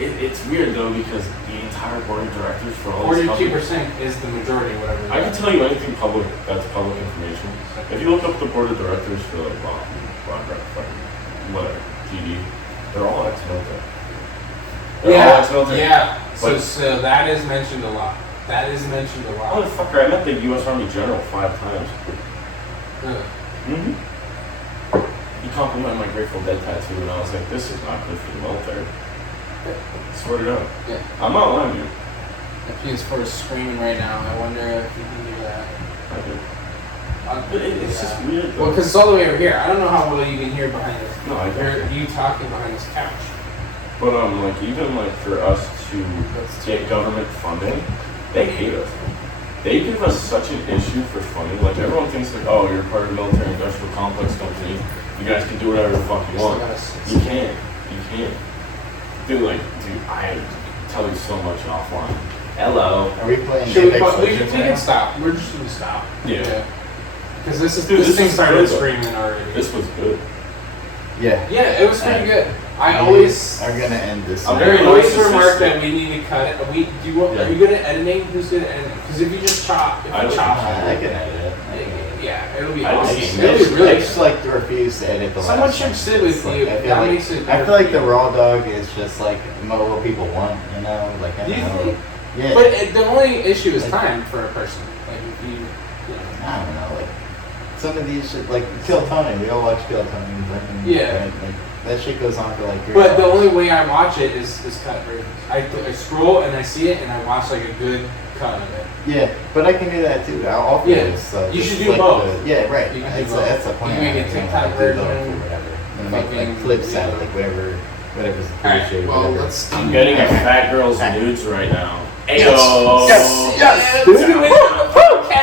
it's weird though because the entire board of directors for all these 42% companies. is the majority, whatever. I can tell you anything public that's public information. If you look up the board of directors for like BlackRock, fucking whatever, GD, they're all ex-military. They're all ex-military. Yeah. But- So that is mentioned a lot. That is mentioned a lot. Motherfucker, I met the U.S. Army General 5 times. Ugh. Mm-hmm. He complimented my Grateful Dead tattoo, and I was like, this is not good for the military. Swear to God. Yeah. I'm not lying to you. If he's for screaming right now, I wonder if he can do that. I do. But it's just weird though. Well, because it's all the way over here. I don't know how well you can hear behind this. No, I hear don't. you talking behind this couch. But like even like for us to get government funding, they hate us. They give us such an issue for funding. Like everyone thinks like, oh, you're part of the military industrial complex company. You guys can do whatever the fuck you want. You can't. You can't. Dude, I tell you so much offline. Hello. Are we playing Should we, Apex we Legends can now? stop. We're just gonna stop. Yeah. Because this Dude, thing was started good, though. screaming already. This was good. Yeah. Yeah, it was pretty And good. I always. are gonna end this. I'm now. very I always narcissistic. remark that we need to cut it. Do you want? Yeah. Are you good at editing? Who's good at editing? Because if you just chop, I don't- chop, I can edit it. yeah, it'll be I awesome. just- It'll be I really just good. like to refuse to edit the Someone last should one. sit with It's like, you. I feel That like, makes it I better feel like for the you. raw dog is just like what people want, you know? Like, I Do don't you know. think? Yeah. But the only issue is time for a person. Like if you know. I don't know, like some of these shit, like Kill Tony. We all watch Kill Tony. Yeah. Right? Like that shit goes on for like 3 But the hours. only way I watch it is cut versions. I scroll and I see it and I watch like a good cut of it. Yeah, but I can do that too. I'll offer Yeah. this. You this should is do like both. Yeah, right. You can do That's both. that's the plan. You can make a You know, TikTok do both version, or whatever. And make fucking- like clips out of like whatever's Alright, appreciated. well whatever. let's. I'm getting a fat girl's nudes right now. Yes. Ayo. Yes. Yes. Let's do it.